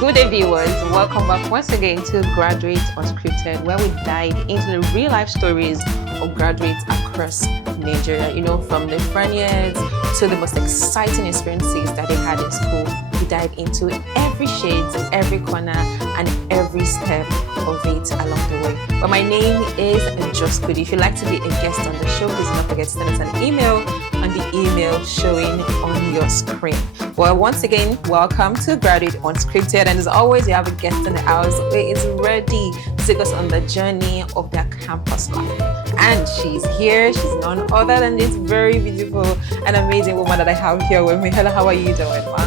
Good day, viewers. Welcome back once again to Graduate Unscripted, where we dive into the real life stories of graduates across Nigeria. You know, from the funniest to the most exciting experiences that they had in school. We dive into every shade, every corner, and every step of it along the way. But my name is Just Good. If you'd like to be a guest on the show, please do not forget to send us an email on the email showing on your screen. Well, once again, welcome to Graduate Unscripted, and as always, we have a guest in the house who is ready to take us on the journey of their campus life. And she's here. She's none other than this very beautiful and amazing woman that I have here with me. Hello, how are you doing, ma?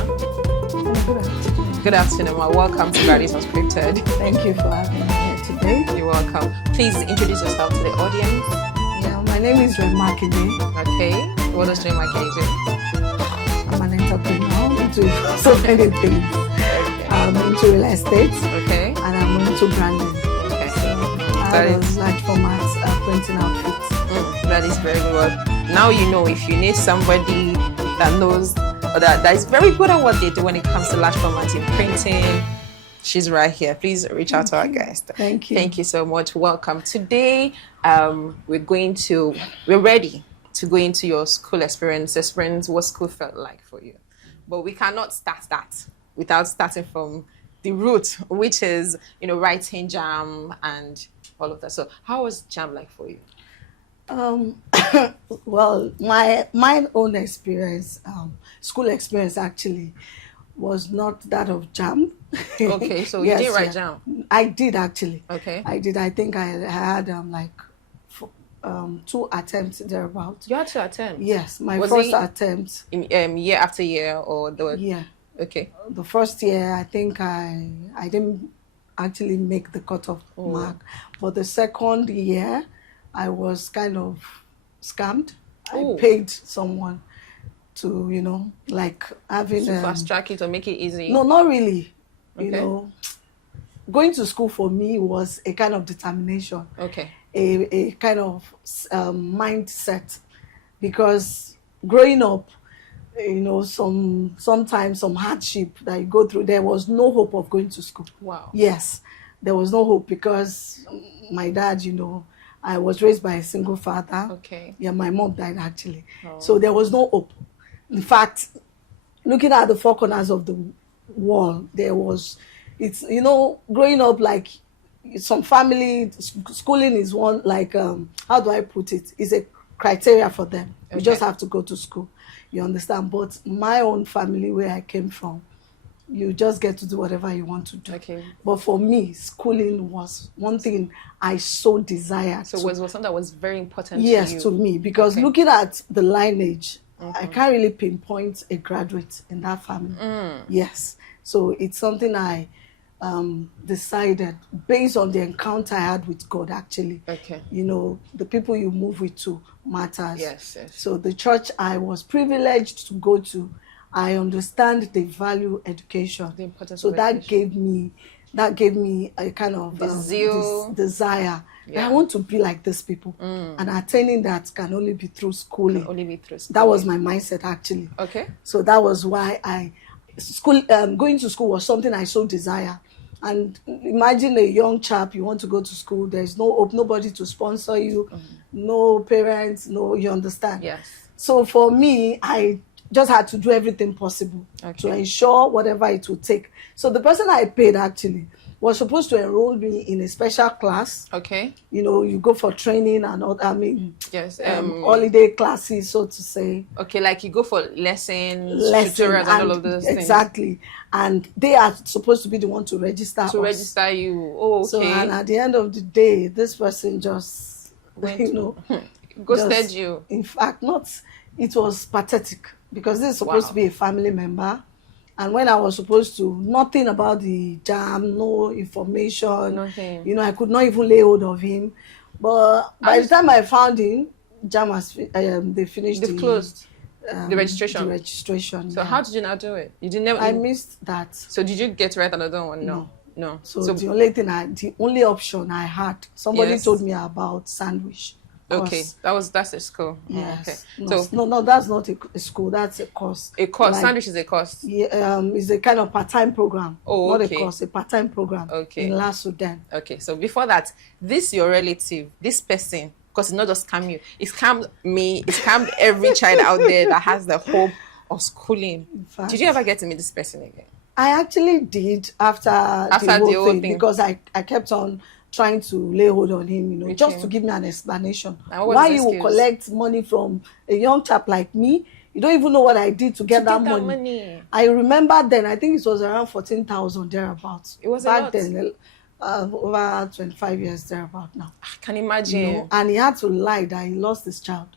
Good afternoon. Good afternoon, ma. Welcome to Graduate Unscripted. Thank you for having me here today. You're welcome. Please introduce yourself to the audience. Yeah, my name is Makinde. Okay. What does Makinde do? I'm an entrepreneur into so many things. Okay. I'm into real estate. Okay. And I'm into branding. Okay. I was large format printing outfits. That is very good. Now you know if you need somebody that knows or that is very good at what they do when it comes to large format in printing, she's right here. Please reach out to our guest. Thank you. Thank you so much. Welcome. Today, we're ready to go into your school experience, what school felt like for you. But we cannot start that without starting from the root, which is, writing JAM and all of that. So how was JAM like for you? Well, my own experience, school experience actually, was not that of JAM. Okay, so you didn't write JAM? I did actually. Okay. I did. I think I had 2 attempts thereabouts. You had 2 attempts? Yes, my first attempt. Year after year or the... Yeah. Okay. The first year, I think I didn't actually make the cutoff mark. But the second year, I was kind of scammed. I paid someone to, having... To fast track it or make it easy? No, not really. Okay. Going to school for me was a kind of determination. Okay. A kind of mindset, because growing up, sometimes some hardship that you go through, there was no hope of going to school. Wow. Yes, there was no hope because my dad, I was raised by a single father. Okay. Yeah, my mom died actually. Oh. So there was no hope. In fact, looking at the 4 corners of the wall, it's growing up, like some family, schooling is one, how do I put it? It's a criteria for them. Okay. You just have to go to school. You understand? But my own family, where I came from, you just get to do whatever you want to do. Okay. But for me, schooling was one thing I so desired. So it was something that was very important to you? Yes, to me. Because looking at the lineage, I can't really pinpoint a graduate in that family. Yes. So it's something I decided based on the encounter I had with God, actually. Okay. The people you move with too matters. Yes. So the church I was privileged to go to, I understand the value education. The importance of education. That gave me a kind of zeal, this desire. Yeah. I want to be like these people. And attaining that can only be through schooling. That was my mindset, actually. Okay. So that was why going to school was something I so desire. And imagine a young chap, you want to go to school, there's no hope, nobody to sponsor you, no parents, you understand? Yes. So for me, I just had to do everything possible to ensure whatever it would take. So the person I paid actually was supposed to enroll me in a special class. Okay. You go for training and all, yes, holiday classes, so to say. Okay, like you go for lessons, tutorials and all of those things. Exactly. And they are supposed to be the one to register us. Register you. Oh, okay. So, and at the end of the day, this person just, ghosted you. In fact, it was pathetic, because this is supposed to be a family member. And when I was supposed to, nothing about the JAM, no information. Nothing. I could not even lay hold of him. But by the time I found him, JAM has, they finished. They've closed the registration. The registration. So how did you not do it? You didn't. I missed that. So did you get to write another one? No. So the only option I had, somebody told me about sandwich. Okay, course. that's a school. Yes. Okay. No, So no, that's not a school. That's a course. a course. Like, Sandwich is a course. yeah, it's a kind of part-time program. Oh, Not a okay. course, a part-time program Okay. in La Sudan. Okay. So before that, this your relative, this person, because it's not just scam you, it scammed me, it scammed every child out there that has the hope of schooling. In fact, Did you ever get to meet this person again? I actually did after the whole thing, because I kept on trying to lay hold on him, you know, With just him. to give me an explanation. And what was Why his you will excuse? collect money from a young chap like me? You don't even know what I did to get that money. I remember then, I think it was around 14,000 thereabouts. It was a back lot. then, over 25 years thereabout now. I can imagine. You know, and he had to lie that he lost his child.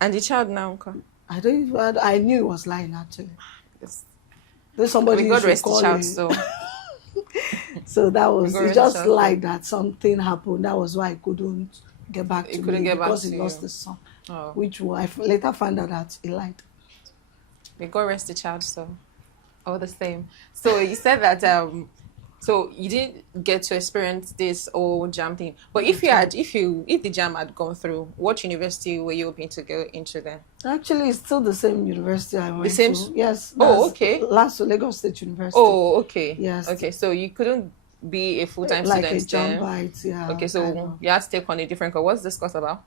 And the child now, okay. I knew he was lying actually. Yes. There's somebody We you God should rest the call child, him. so So that was, God he rest just his soul. lied that something happened. That was why he couldn't get back to couldn't me, get back because to he you. lost his son, Oh. which I later found out that he lied. may God rest the child, so all the same. So you said that so you didn't get to experience this whole jam thing. But if the jam had gone through, what university were you hoping to go into then? Actually, it's still the same university I went same to. Yes. Oh, that's okay. Lagos State University. Oh, okay. Yes. Okay, so you couldn't be a full-time Like student a jam then. bite, yeah. Okay, so kind of. you had to take on a different course. What's this course about?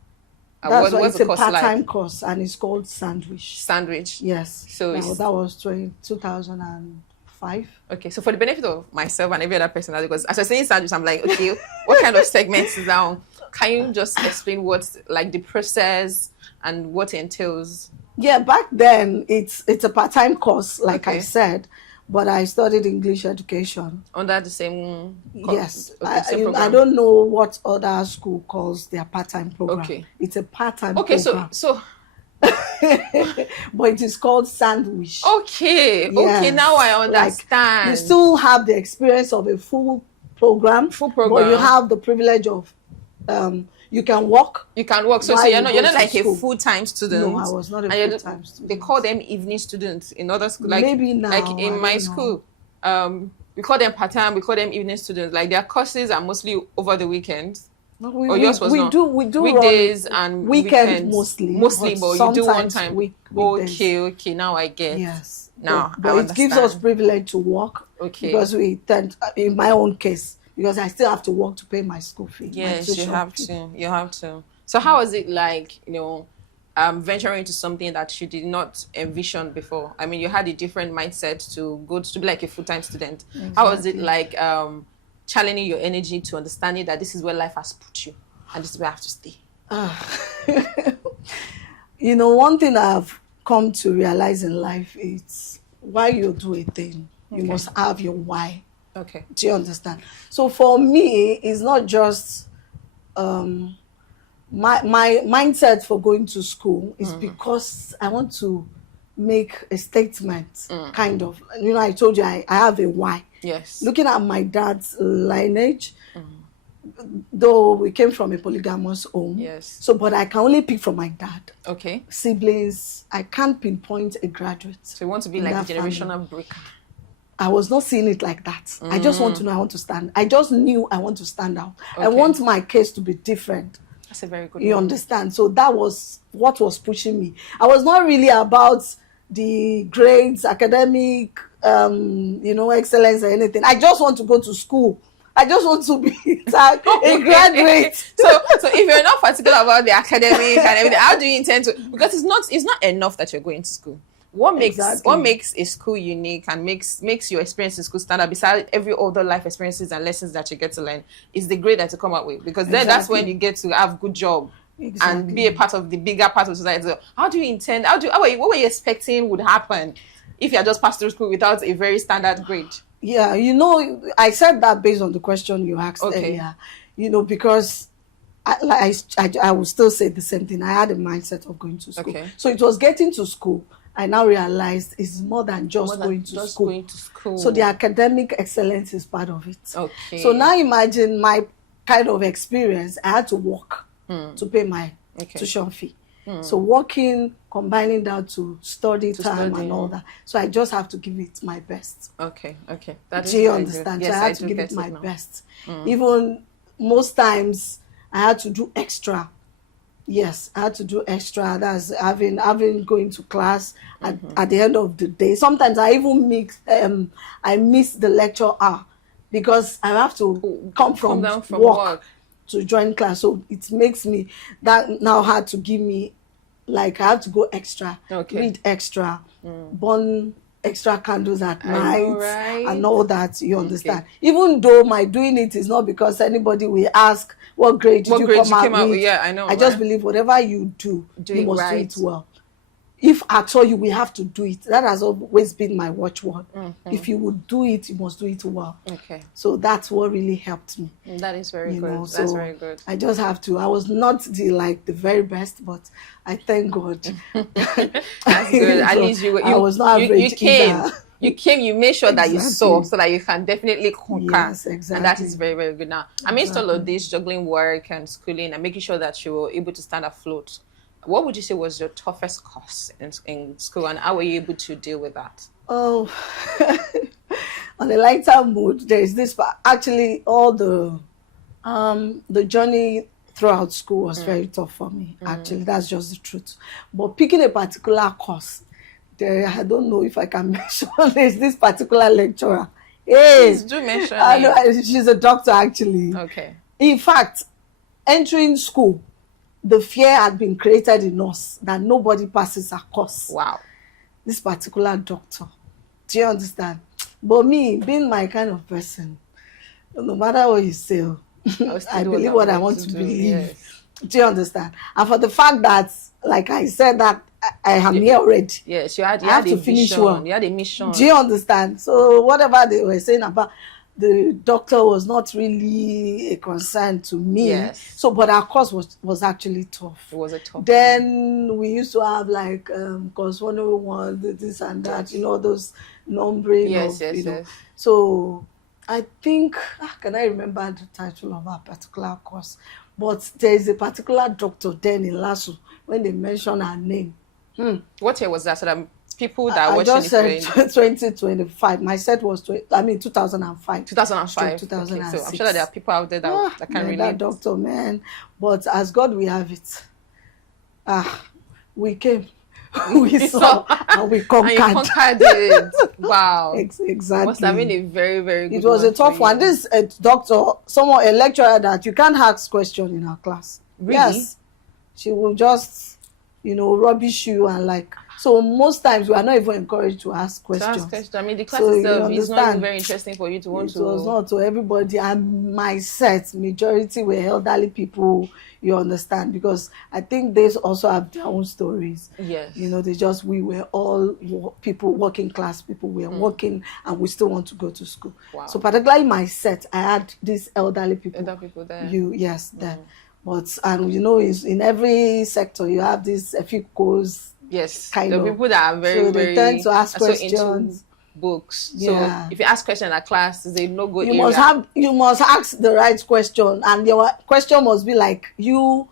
That's why what's it's the a course part-time like? course, and it's called Sandwich. Sandwich. Yes. So Now, it's- that was 2005. Okay, so for the benefit of myself and every other person, because as I say sandwich, I'm like, okay, what kind of segments is that on? Can you just explain what's like the process and what it entails? Yeah, back then it's a part-time course, like I Okay. said, but I studied English education. Under the same Yes, okay, same I program. don't know what other school calls their part-time program. Okay. It's a part-time Okay, program, so but it is called Sandwich. okay, Yes. now I Like, understand. you still have the experience of a full program, Full but you program. have the privilege of you can work. You can work. So While you're you not go to like school. a full-time student. No, I was not a And you're- full-time student. They call them evening students in other schools. Like, Maybe now, like I in don't my know. school, we call them part-time. We call them evening students. Like their courses are mostly over the weekends. We, Or yours was we not? do Weekdays run and weekend weekends. mostly, but you do one sometimes time. weekdays. Okay, now I get. Yes. Now but I it gives us understand. privilege to work. Okay. Because we tend, in my own case, because I still have to work to pay my school fee. my Yes, you tuition have fee. to. You have to. So how was it like, venturing into something that you did not envision before? I mean, you had a different mindset to go to be like a full-time student. How was it like channeling your energy to understanding that this is where life has put you and this is where I have to stay? One thing I've come to realize in life is why you do a thing, you must have your why. Okay. Do you understand? So for me, it's not just my mindset for going to school is because I want to make a statement, kind of. I told you I have a why. Yes. Looking at my dad's lineage, though we came from a polygamous home, Yes. so but I can only pick from my dad. Okay. Siblings, I can't pinpoint a graduate. So you want to be in like that the family. generational breaker. I was not seeing it like that. I just want to know I want to stand. I just knew I want to stand out. I Okay. want my case to be different. That's a very good You one. understand? So that was what was pushing me. I was not really about the grades, academic, excellence or anything. I just want to go to school. I just want to be a graduate. So if you're not particular about the academic and everything, how do you intend to? Because it's not enough that you're going to school. What makes a school unique and makes your experience in school stand out, besides every other life experiences and lessons that you get to learn, is the grade that you come up with. Because then that's when you get to have good job and be a part of the bigger part of society. So how do you intend? What were you expecting would happen if you had just passed through school without a very standard grade? Yeah, I said that based on the question you asked earlier. Because I will still say the same thing. I had a mindset of going to school. Okay. So it was getting to school. I now realized it's more than just going to school. Going to school. So the academic excellence is part of it. Okay. So now imagine my kind of experience. I had to work to pay my tuition fee. So working, combining that to study time and all that. So I just have to give it my best. Okay. Do you understand? Yes, so I had to give it my best. Even most times I had to do extra Yes, I had to do extra. That's having going to class at the end of the day. Sometimes I even I miss the lecture hour because I have to come Come from down from work work. to join class. So it makes me that now had to give me, like, I have to go extra, Okay. read extra, burn extra candles at I know, night right? and all that, you Okay. understand. Even though my doing it is not because anybody will ask what grade did What you grade come you out came out with. with? Yeah, I know, I just right? believe whatever you do, Do you it must do right. it well. If at all you will have to do it, that has always been my watchword. If you would do it, you must do it well. Okay. So that's what really helped me, That is very you good. know. That's So very good. I just have to. I was not the very best, but I thank God. That's good. At So least you I was not you average came. either. You came, you made sure that you saw Exactly. so that you can definitely conquer. Yes, And that is exactly. very, very good. Now, amidst all of Exactly. this juggling work and schooling and making sure that you were able to stand afloat, what would you say was your toughest course in school, and how were you able to deal with that? Oh, on a lighter mood, there is this actually all the journey throughout school was very tough for me. Actually, that's just the truth. But picking a particular course, there, I don't know if I can mention, there's this particular lecturer. Please Hey, do mention I know it. she's a doctor actually. Okay. In fact, entering school, the fear had been created in us that nobody passes a course. Wow. This particular doctor. Do you understand? But me, being my kind of person, no matter what you say, I'll still I do what believe I'm what I going want to to do. believe. Yes. Do you understand? And for the fact that, like I said, that I am here already. Yes, I have you to had a finish vision. well. You had a mission. Do you understand? So whatever they were saying about the doctor was not really a concern to me. Yes. So, but our course was actually tough. It was a tough one. Then we used to have like course 101, this and that, you know, those numbering Yes, of, yes, you know. yes. So I think, can I remember the title of our particular course? But there is a particular doctor then in Lasso, when they mention her name. What year was that? So that people that are I watching just said it 2025. My set was 2005. 2005. Stroke 2006. Okay, so I'm sure that there are people out there that can man, relate. that doctor, man. But as God we have it. We came, we saw, and we conquered. And you conquered it. Wow. Exactly. It must have been a very, very good It was one a tough for one. you. This doctor, a lecturer that you can't ask question in her class. Really? Yes. She will just, rubbish you and like. So most times we are not even encouraged to ask questions. I mean, the class So, itself you is not even understand? very interesting for you to want It to. was not to everybody, and my set majority were elderly people, you understand, because I think they also have their own stories. Yes. We were all people, working class people, we are working and we still want to go to school. Wow. So particularly my set, I had these elderly people. Other people there. There. But is in every sector you have these efficos. Yes, Kind the of people that are very, so they very tend to ask so questions. into books. Yeah. So if you ask questions in a class, they no go You area. must ask the right question, and your question must be like you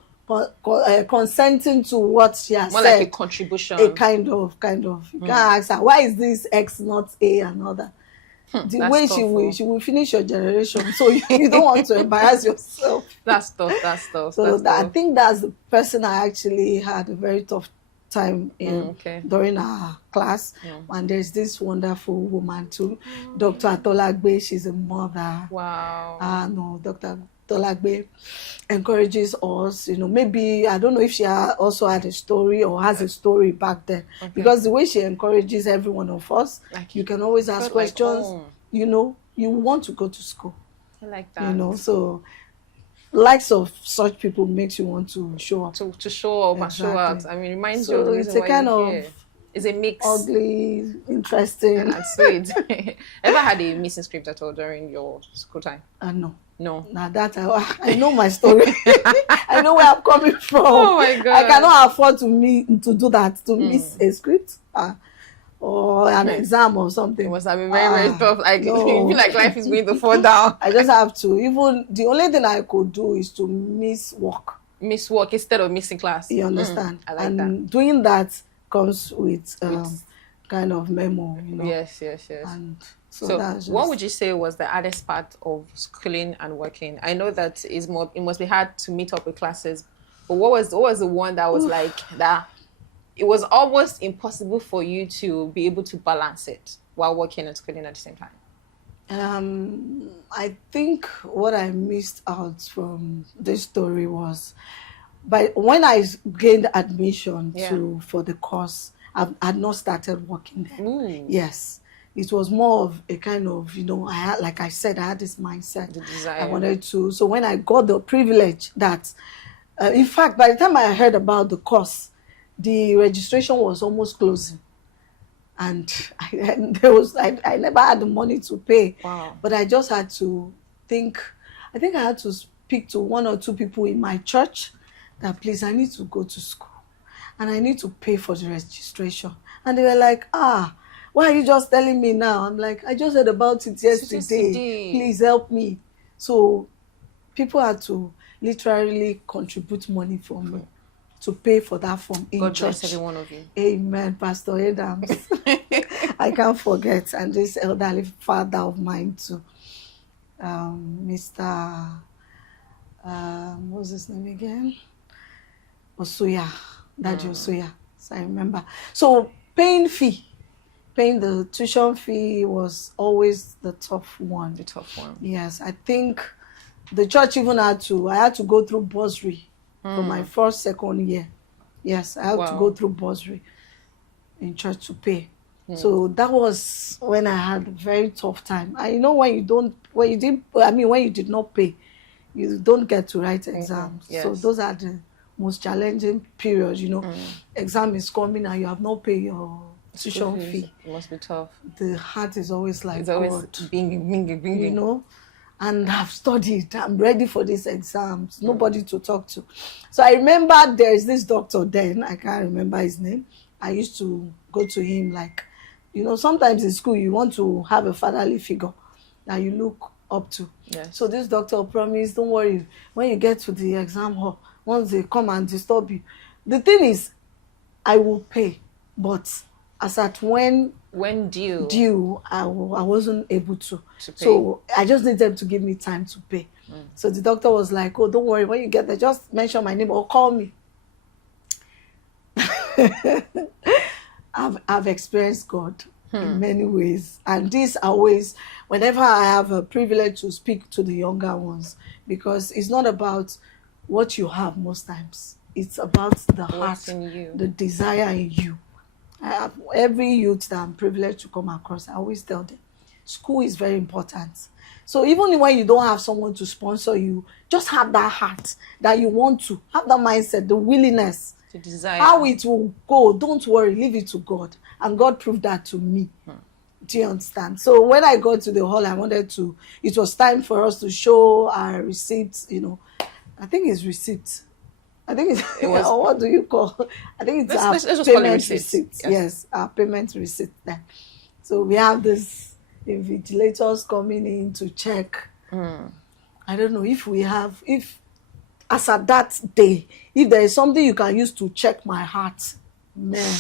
consenting to what she has More said. like a contribution. A kind of. You can't ask her, why is this X not A and other? The way she will finish your generation, so you don't want to embarrass yourself. That's tough. So I think that's the person I actually had a very tough time in during our class. And there's this wonderful woman too, Dr. Atolagbe. She's a mother. Wow. No, Dr. Atolagbe encourages us. Maybe I don't know if she also had a story or has a story back then, because the way she encourages every one of us, you can always ask questions. You want to go to school. I like that. So likes of such people makes you want to show up. To show up and show out. I mean, it reminds you of the reason it's a why kind you're of here. It's a mix. Ugly, interesting. And sweet. Ever had a missing script at all during your school time? No. No. Now that I know my story. I know where I'm coming from. Oh my God. I cannot afford to do that, to miss a script. Or an exam or something. It must have been very, very tough. Like, no. You feel like life is going to fall down. I just have to. Even the only thing I could do is to miss work. Miss work instead of missing class. You understand? I like that. Doing that comes with kind of memo. Yes. And so that's just... what would you say was the hardest part of schooling and working? I know that it must be hard to meet up with classes, But what was the one that was like that? It was almost impossible for you to be able to balance it while working and schooling at the same time. I think what I missed out from this story was, but when I gained admission for the course, I had not started working there. Yes, it was more of a kind of, I had, like I said, I had this mindset. The desire. I wanted to. So when I got the privilege that, in fact, by the time I heard about the course, the registration was almost closing. And I never had the money to pay. Wow. But I just had to think. I think I had to speak to one or two people in my church that, please, I need to go to school and I need to pay for the registration. And they were like, why are you just telling me now? I'm like, I just heard about it yesterday. Please help me. So people had to literally contribute money for me to pay for that form in God church. bless every one of you. Amen, Pastor Adams. I can't forget. And this elderly father of mine too. Mr. What's his name again? Osuya. Daddy Osuya. So I remember. So paying the tuition fee was always the tough one. The tough one. Yes, I think the church even I had to go through bursary for my first, second year. Yes, I had to go through bursary in church to pay. So that was when I had a very tough time. I when you did not pay, you don't get to write exams. Yes. So those are the most challenging periods. Exam is coming and you have not paid your tuition fee. It must be tough. The heart is always like, it's always binging. And I've studied. I'm ready for these exams. Nobody to talk to. So I remember there's this doctor then. I can't remember his name. I used to go to him like, sometimes in school you want to have a fatherly figure that you look up to. Yes. So this doctor promised, don't worry, when you get to the exam hall, once they come and disturb you. The thing is, I will pay. But as at when due, I wasn't able to pay. So I just need them to give me time to pay. So the doctor was like, oh, don't worry, when you get there, just mention my name or call me. I've experienced God in many ways, and this always, whenever I have a privilege to speak to the younger ones, because it's not about what you have most times, it's about the heart, in you, the desire in you. I have every youth that I'm privileged to come across, I always tell them, school is very important. So even when you don't have someone to sponsor you, just have that heart that you want to, have that mindset, the willingness, the desire. How it will go, don't worry, leave it to God. And God proved that to me. Do you understand? So when I got to the hall, it was time for us to show our receipts, I think it's receipt. I think it was, what do you call? I think it's let's our just call it payment receipt. receipt. Yes, our payment receipt there. So we have this invigilators coming in to check. I don't know if as at that day, if there is something you can use to check my heart, man,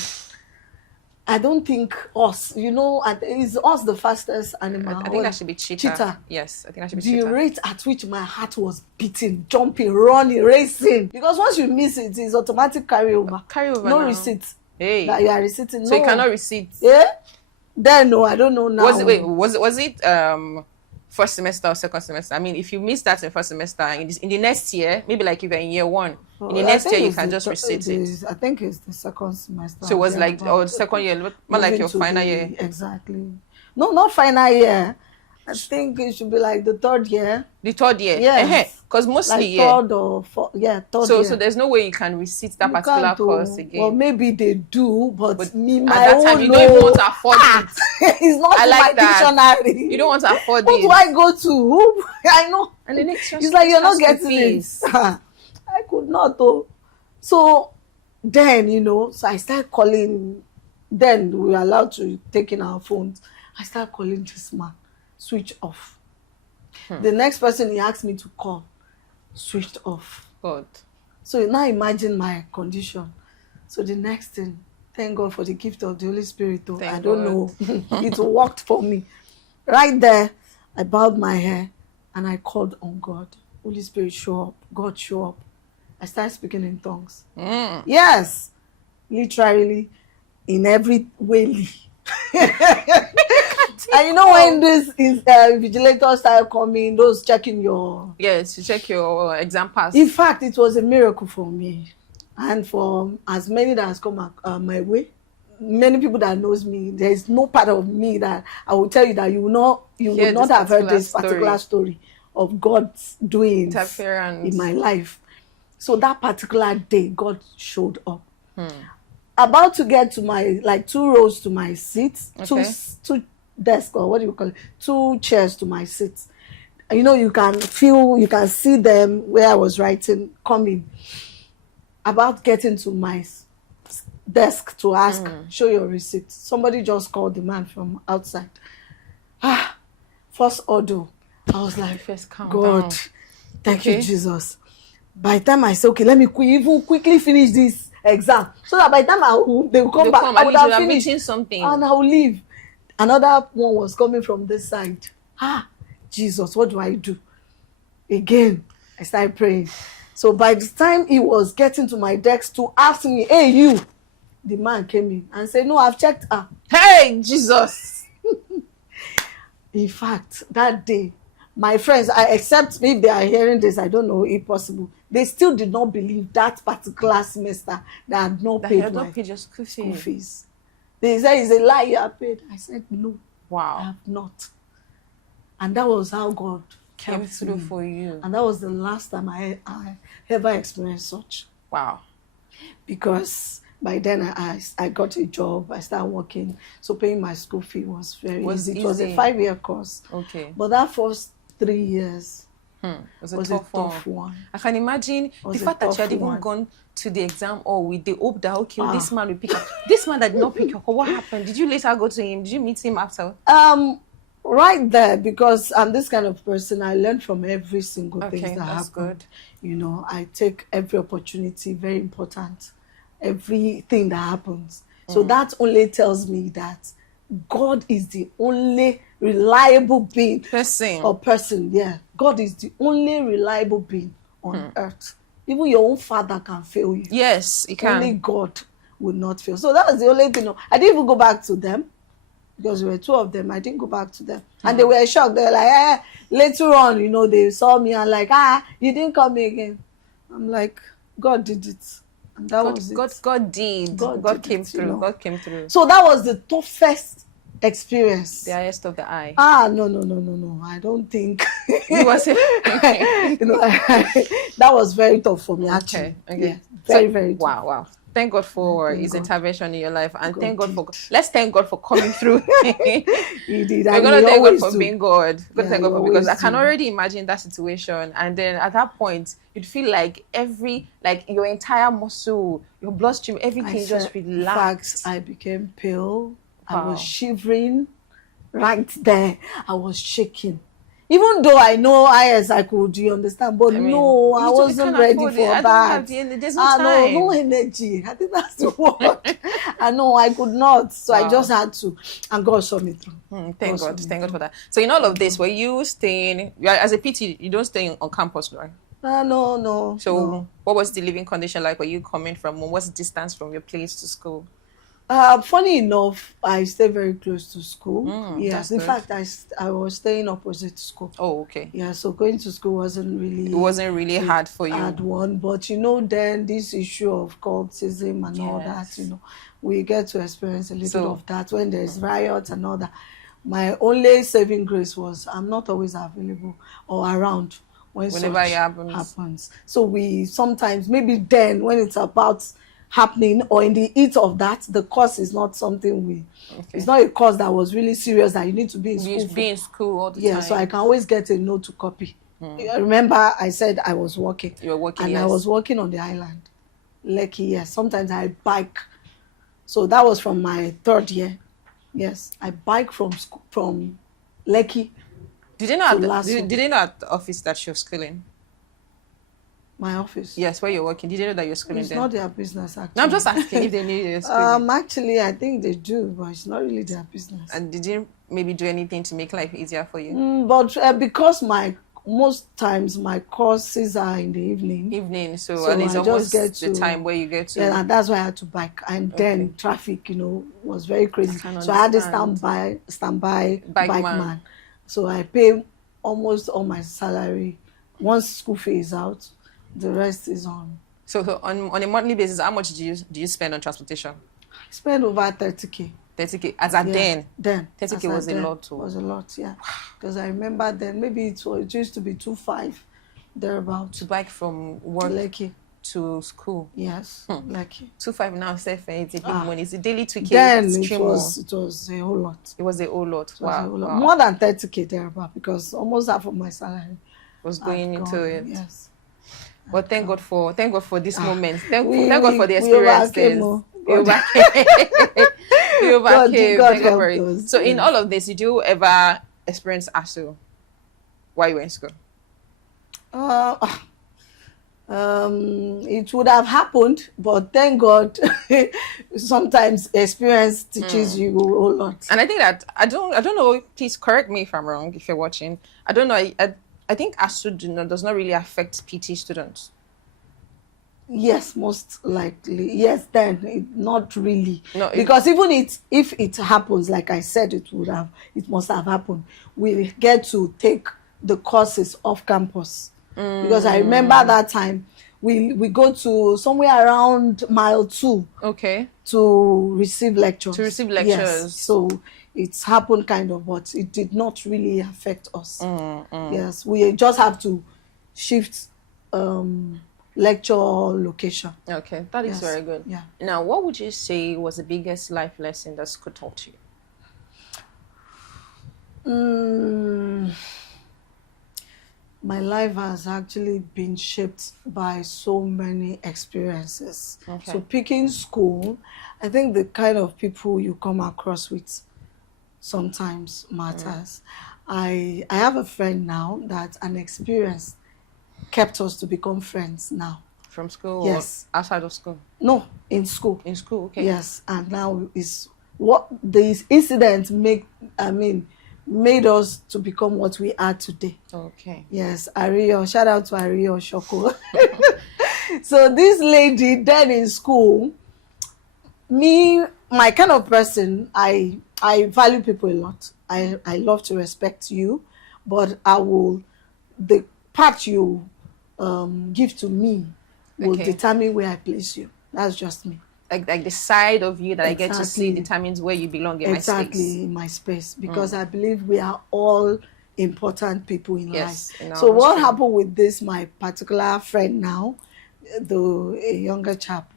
I don't think us, is us the fastest animal? I think that should be cheetah. Yes, I think that should be the cheetah. The rate at which my heart was beating, jumping, running, racing. Because once you miss it, it's automatic carryover. No now. Receipt. Hey. That you are receipting. So you cannot receipt. Yeah? Then no, I don't know now. Was it first semester or second semester? I mean, if you miss that in first semester, in the next year, maybe like if you're in year one, in the next year you can just receipt it. I think it's the second semester. So it was like, the second year, more like your final year. Exactly. No, not final year. I think it should be like the third year. The third year? Yes. Because mostly, third or fourth, third year. So there's no way you can receipt that particular course again. Well, maybe they do, but me, at my that own time, you don't even want to afford it. It's not in my dictionary. You don't want to afford Who it. do I go to? Who? I know. And the next it's like you're not getting it. I could not, though. So then, so I started calling. Then we were allowed to take in our phones. I started calling this man. Switch off. The next person he asked me to call, switched off. God. So now imagine my condition. So the next thing, thank God for the gift of the Holy Spirit. I don't know. It worked for me. Right there, I bowed my head and I called on God. Holy Spirit, show up. God, show up. I started speaking in tongues. Mm. Yes, literally in every way. And you know when this is vigilators started coming, those checking your. Yes, you check your exam pass. In fact, it was a miracle for me, and for as many that has come my way. Many people that knows me, there is no part of me that I will tell you that you would not have heard this particular story of God's doings in my life. So that particular day, God showed up. About to get to my, like 2 rows to my seat, Okay. two desk, or what do you call it, 2 chairs to my seat. You know, you can see them where I was writing coming. About getting to my desk to ask, show your receipt. Somebody just called the man from outside. First order. I was like, First count God, down. thank you, Jesus. By the time I said, okay, let me quickly finish this exam, so that by the time they will come back, I would have finished something, and I will leave. Another one was coming from this side. Jesus, what do I do? Again, I started praying. So by the time he was getting to my desk to ask me, hey, you, the man came in and said, no, I've checked her. Hey, Jesus. In fact, that day, my friends, except if they are hearing this, I don't know if possible, they still did not believe that particular semester that I had not paid my your school fees. They said, it's a lie, you have paid. I said, no, wow, I have not. And that was how God came through for you. And that was the last time I ever experienced such. Wow. Because by then I got a job, I started working, so paying my school fee was very easy. It was a 5-year course. Okay. But that first 3 years was a tough one. I can imagine the fact that you had even gone to the exam or with the hope that, okay, this man will pick up. This man that did not pick up, what happened? Did you later go to him? Did you meet him after? Right there, because I'm this kind of person, I learn from every single thing that happens. Good. You know, I take every opportunity, very important, everything that happens. So that only tells me that God is the only reliable being. Person, yeah. God is the only reliable being on earth. Even your own father can fail you. Yes, he can. Only God will not fail. So that was the only thing. I didn't even go back to them. Because there were 2 of them, I didn't go back to them. And they were shocked. They were like, later on, you know, they saw me and like, you didn't come again. I'm like, God did it. And that was it. God did. God came through. You know? God came through. So that was the toughest experience. The highest of the eye. No. I don't think. You was it? You know, that was very tough for me, actually. Okay. Yeah, very tough. Wow. Thank God for his intervention in your life, and let's thank God for coming through. He did. We're gonna thank God for being God. We're gonna thank God because I can already imagine that situation, and then at that point you'd feel like your entire muscle, your bloodstream, everything just relaxed. In fact, I became pale. Wow. I was shivering right there. I was shaking. Even though I know I could, you understand? But I wasn't ready for that. There's no time. No energy. I think that's the word. I know I could not. So I just had to. And God saw me through. Thank God for that. So in all of this, were you staying, as a PT, you don't stay on campus, right? No. So what was the living condition like? Were you coming from, what's the distance from your place to school? Funny enough, I stay very close to school. Yes, in fact, I was staying opposite school. Oh, okay. Yeah, so going to school wasn't really hard for you. Hard one, but you know, then this issue of cultism and all that, you know, we get to experience a little of that when there's riots and all that. My only saving grace was I'm not always available or around whenever it happens. So we sometimes, maybe then when it's about happening or in the heat of that, the course is not something it's not a course that was really serious that you need to be in school. You be in school all the time. Yeah, so I can always get a note to copy. Remember, I said I was working. You were working, and I was working on the island, Lekki. Yes, sometimes I bike. So that was from my 3rd year. Yes, I bike from Lekki. Did they know at the office that you're schooling? My office. Yes, where you're working. Did they know that you're schooling? It's not their business, actually. No, I'm just asking if they knew you're schooling. Actually, I think they do, but it's not really their business. And did you maybe do anything to make life easier for you? But because my most times my courses are in the evening. So and it's I almost just get the to, time where you get to. Yeah, and that's why I had to bike. And then traffic, was very crazy. So I had a standby bike man. So I pay almost all my salary. Once school fee is out, the rest is on. So on a monthly basis, how much do you spend on transportation? I spend over 30K. 30K as at then. Then 30K was a lot too. Was a lot, yeah. Because I remember then maybe it used to be 2.5 thereabout. To bike from work Lekki to school. Yes, Lekki. 2.5 now, it's a big money. It's a daily 2K. Then it was a whole lot. It was a whole lot. Wow. More than 30K thereabout, because almost half of my salary was going into it. Yes. But thank God for this moment. Thank God for the experiences. We overcame. Thank God for it. So in all of this, did you ever experience ASU while you were in school? It would have happened, but thank God, sometimes experience teaches you a whole lot. And I think that I don't know. Please correct me if I'm wrong. If you're watching, I don't know. I think ASU does not really affect PT students. Yes, most likely. Yes, then not really. No, because even if it happens, like I said, it must have happened. We get to take the courses off campus. Because I remember that time we go to somewhere around mile 2. Okay. To receive lectures. Yes. So it's happened kind of, but it did not really affect us. Yes, we just have to shift lecture location. Okay, that is very good. Yeah. Now, what would you say was the biggest life lesson that school taught you? My life has actually been shaped by so many experiences. Okay. So picking school, I think the kind of people you come across with sometimes matters. I have a friend now that an experience kept us to become friends now. From school? Yes. Or outside of school? No, in school. In school, okay. Yes, and now is what these incidents made us to become what we are today. Okay. Yes, Ario, shout out to Ario Shoko. So this lady then in school, my kind of person, I value people a lot. I love to respect you, but the part you give to me will determine where I place you. That's just me. Like the side of you that I get to see determines where you belong in my space. Exactly, in my space. Because I believe we are all important people in life. So what happened with this, my particular friend now, a younger chap,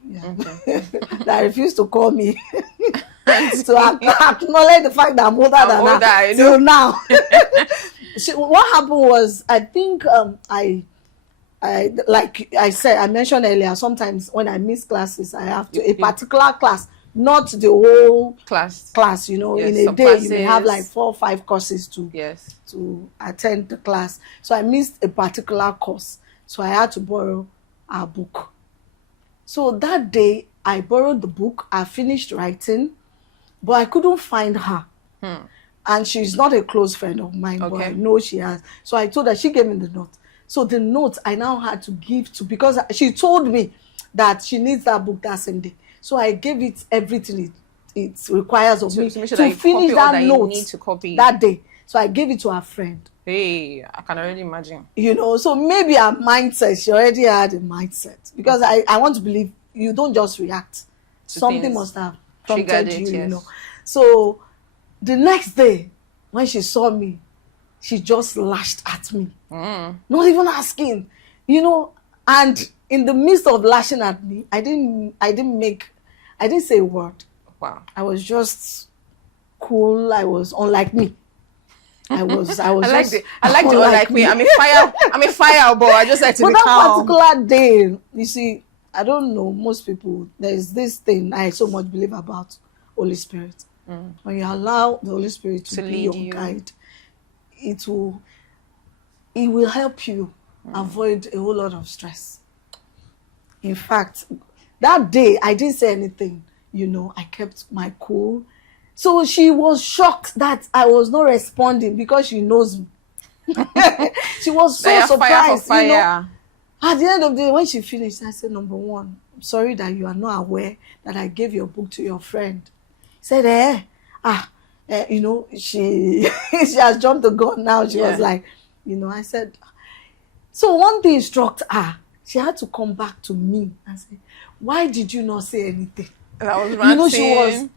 that refused to call me to acknowledge the fact that I'm older than her till now. What happened was, I think I like I said, I mentioned earlier, sometimes when I miss classes, I have to a particular class, not the whole class. In a day you may have like 4 or 5 courses to attend the class. So I missed a particular course, so I had to borrow a book. So that day I borrowed the book. I finished writing, but I couldn't find her. And she's not a close friend of mine, but I know she has. So I told her, she gave me the note. So the note I now had to give to, because she told me that she needs that book that same day. So I gave it everything it requires of me to finish that note that day. So I gave it to her friend. Hey, I can already imagine. So maybe her mindset, she already had a mindset. Because I want to believe you don't just react. Something must have prompted you, So the next day, when she saw me, she just lashed at me. Not even asking, and in the midst of lashing at me, I didn't say a word. Wow. I was just cool. I was unlike me. I like the unlike me. I'm a fireball. I just like to be calm. But that particular day, you see, I don't know, most people, there's this thing I so much believe about Holy Spirit. When you allow the Holy Spirit to be your guide, it will help you avoid a whole lot of stress. In fact, that day I didn't say anything, I kept my cool. So she was shocked that I was not responding, because she knows me. She was so Like a fire for surprised. You know, fire. at the end of the day, when she finished, I said, number one, I'm sorry that you are not aware that I gave your book to your friend. Said, you know, she she has jumped the gun now. She was like, you know, I said, so one thing struck her. She had to come back to me and say, why did you not say anything? And I was ranting, you know, she was,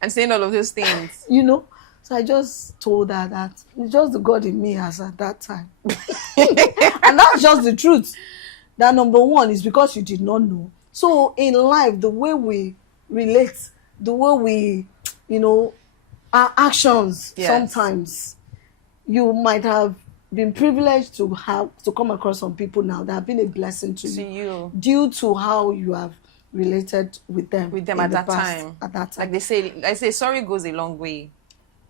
and saying all of those things. you know. So I just told her that it's just the God in me as at that time. And that's just the truth. That number one is because you did not know. So in life, the way we relate, the way we, you know, our actions, sometimes you might have been privileged to come across some people now that have been a blessing to you due to how you have related with them at that time. At that time, like they say, sorry goes a long way.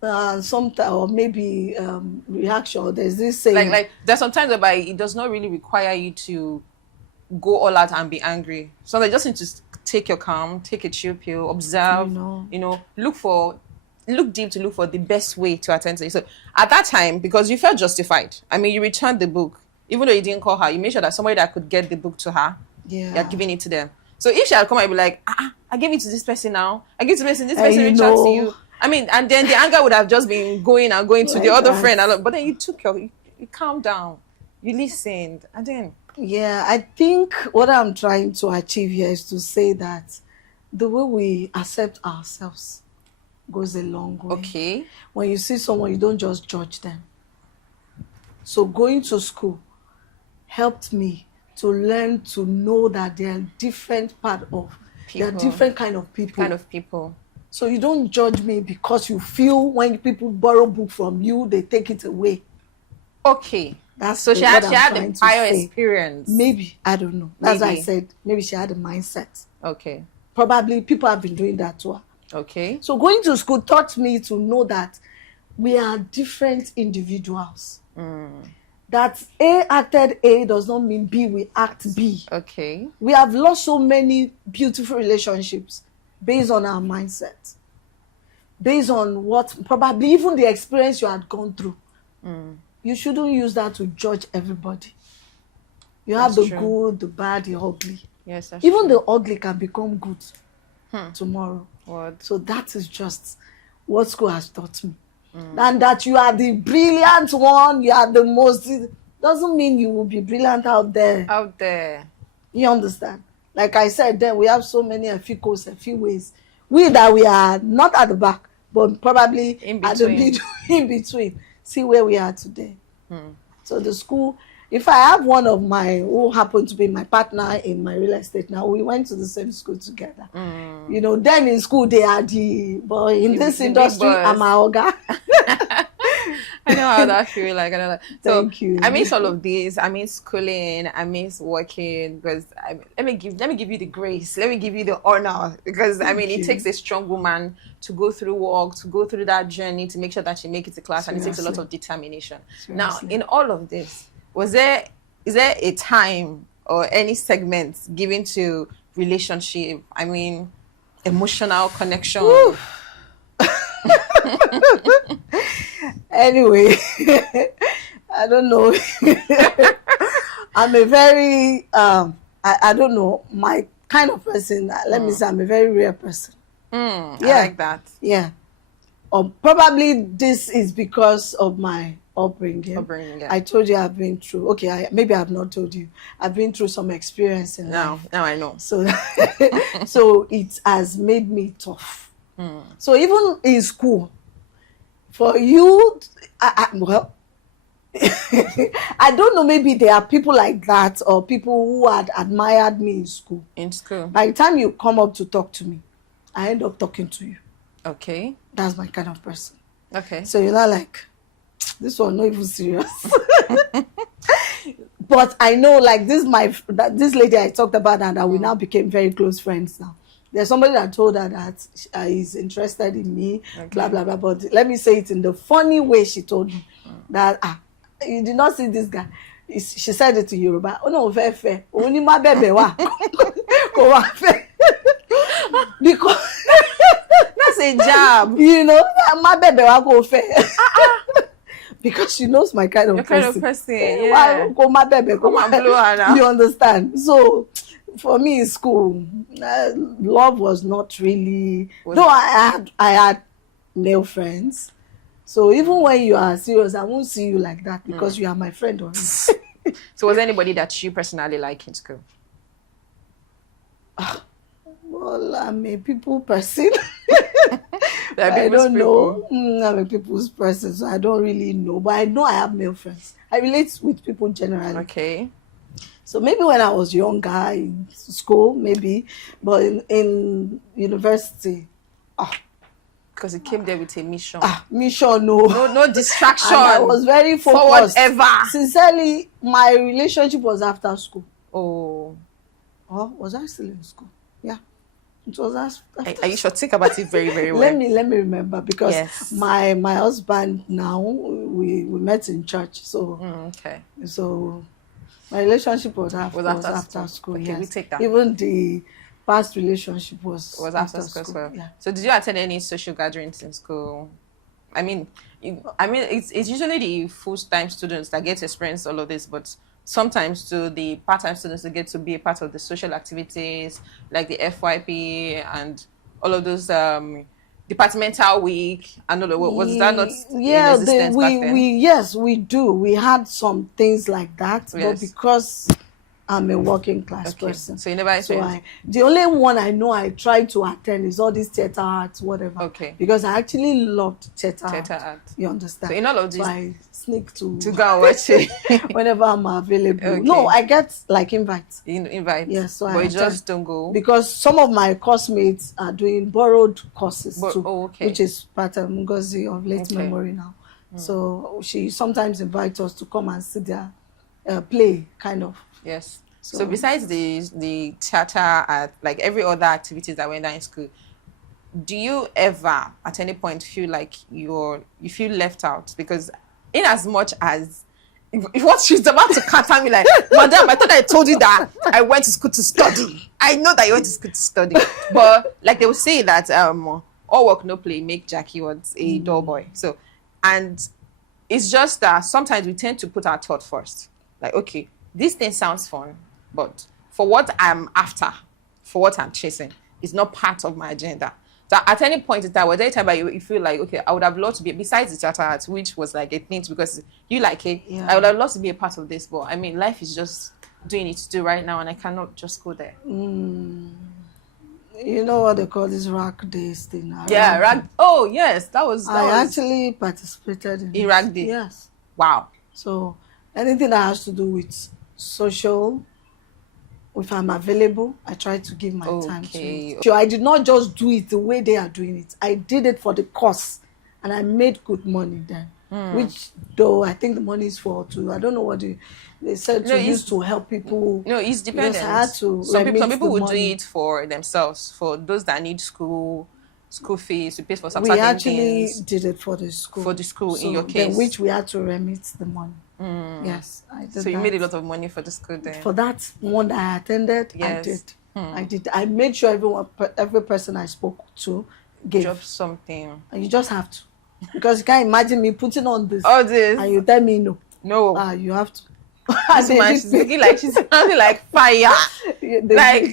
Sometimes, or maybe reaction. There's this saying, like there's sometimes whereby it does not really require you to go all out and be angry. So they just need to take your calm, take a chill pill, observe. You know, look deep to look for the best way to attend to it. So at that time, because you felt justified, I mean, you returned the book, even though you didn't call her, you made sure that somebody that could get the book to her, you had given it to them. So if she had come and be like, I gave it to this person now, I gave it to this person reached out to you. I mean, and then the anger would have just been going to the other friend. But then you you calmed down, you listened, and then. Yeah, I think what I'm trying to achieve here is to say that the way we accept ourselves goes a long way. Okay. When you see someone, you don't just judge them. So going to school helped me to learn to know that there are different part of people. There are different kind of people. So you don't judge me because you feel when people borrow book from you, they take it away. Okay. So she had a prior experience. Maybe, I don't know. That's why I said maybe she had a mindset. Okay. Probably people have been doing that to her. Okay. So going to school taught me to know that we are different individuals. That A acted A does not mean B will act B. Okay. We have lost so many beautiful relationships based on our mindset. Based on what, probably even the experience you had gone through. You shouldn't use that to judge everybody. You have the good, the bad, the ugly. Yes, that's even the ugly can become good tomorrow. What? So that is just what school has taught me. And that you are the brilliant one, you are the most, doesn't mean you will be brilliant out there. Out there. You understand? Like I said, then we have so many ways. We are not at the back, but probably at the middle, in between. See where we are today. So the school, if I have one of my, who happened to be my partner in my real estate now, we went to the same school together. You know, then in school they are but in this industry, I'm a oga. I know how that feels like. So, thank you. I miss all of this. I miss schooling. I miss working because let me give you the grace. Let me give you the honor because it takes a strong woman to go through work, to go through that journey, to make sure that she makes it to class, and it takes a lot of determination. Now, in all of this, is there a time or any segments given to relationship? I mean, emotional connection. Anyway, I don't know. I'm a very I don't know, my kind of person. Let me say I'm a very rare person. I like that. Yeah. Probably this is because of my upbringing. I told you I've been through. Maybe I've not told you. I've been through some experience in life. Now I know. So, so it has made me tough. So even in school, for you, well, I don't know, maybe there are people like that or people who had admired me in school. By the time you come up to talk to me, I end up talking to you. Okay. That's my kind of person. Okay. So you're not like, this one not even serious. But I know like this lady I talked about and we now became very close friends now. There's somebody that told her that is interested in me, blah, blah, blah. But let me say it in the funny way she told me. That, you did not see this guy. She said it to Yoruba. Oh, no, fair. Only my baby, because that's a job. You know, my baby, go fair. because she knows my kind of Your person. kind of person, Why yeah. come and blow her now. You understand? So for me in school, love was not really. Though I had male friends. So even when you are serious, I won't see you like that because you are my friend already. So was there anybody that you personally like in school? Well, I'm a people person. Like I don't people. know. I'm a people's person, so I don't really know. But I know I have male friends. I relate with people generally. Okay. So maybe when I was younger in school, maybe, but in university, Because you came there with a mission. Mission, no. No distraction. And I was very focused. For whatever. Sincerely, my relationship was after school. Oh. Oh, was I still in school? Yeah. It was after Are you sure? Think about it very, very well. Let me remember, because my husband now, we met in church. So okay. So my relationship was after school. Okay, yes. we take that. Even the past relationship was after school as well. Yeah. So did you attend any social gatherings in school? I mean, it's usually the full-time students that get to experience all of this, but sometimes to the part-time students they get to be a part of the social activities like the FYP and all of those departmental week and all of was that not in existence back then? Yes, we do. We had some things like that, Yes. but because I'm a working class person. So you never attend? The only one I know I tried to attend is all these theater arts, whatever. Okay. Because I actually loved theater art. You understand? So in all of this, so I sneak to go and watch it whenever I'm available. Okay. No, I get like invites. Invite. Yes, so but you just don't go because some of my classmates are doing borrowed courses too, okay. which is part of Ngozi of late memory now. So she sometimes invites us to come and see their play, kind of. Yes. So besides the theater at like every other activities that went down in school, do you ever at any point feel like you feel left out? Because in as much as if what she's about to counter me like, madam, I thought I told you that I went to school to study. I know that you went to school to study. But like they will say that all work no play make Jackie was a dull boy. So and it's just that sometimes we tend to put our thought first. Like, okay, this thing sounds fun, but for what I'm after, for what I'm chasing, it's not part of my agenda. So at any point in time, was there a time that you feel like, okay, I would have loved to be, besides the theater art, which was like a thing because you like it, I would have loved to be a part of this, but I mean, life is just doing its due right now and I cannot just go there. You know what they call this rack days thing? Yeah, rack. Oh, yes, that was I actually participated in rack day. Yes. Wow. So anything that has to do with social, if I'm available, I try to give my time to it. So I did not just do it the way they are doing it. I did it for the cause, and I made good money then. Which, though, I think the money is for I don't know what they said to use to help people. No, it's dependent. I had to some people would do it for themselves, for those that need school fees, to pay for some certain things. We actually did it for the school. For the school, so in your case. Which we had to remit the money. Yes, I did. So you made a lot of money for the school then? For that one that I attended, yes. I did. I made sure every person I spoke to gave something. And you just have to. Because you can't imagine me putting on this. All this. And you tell me no. No. You have to. She's looking like she's sounding like fire. I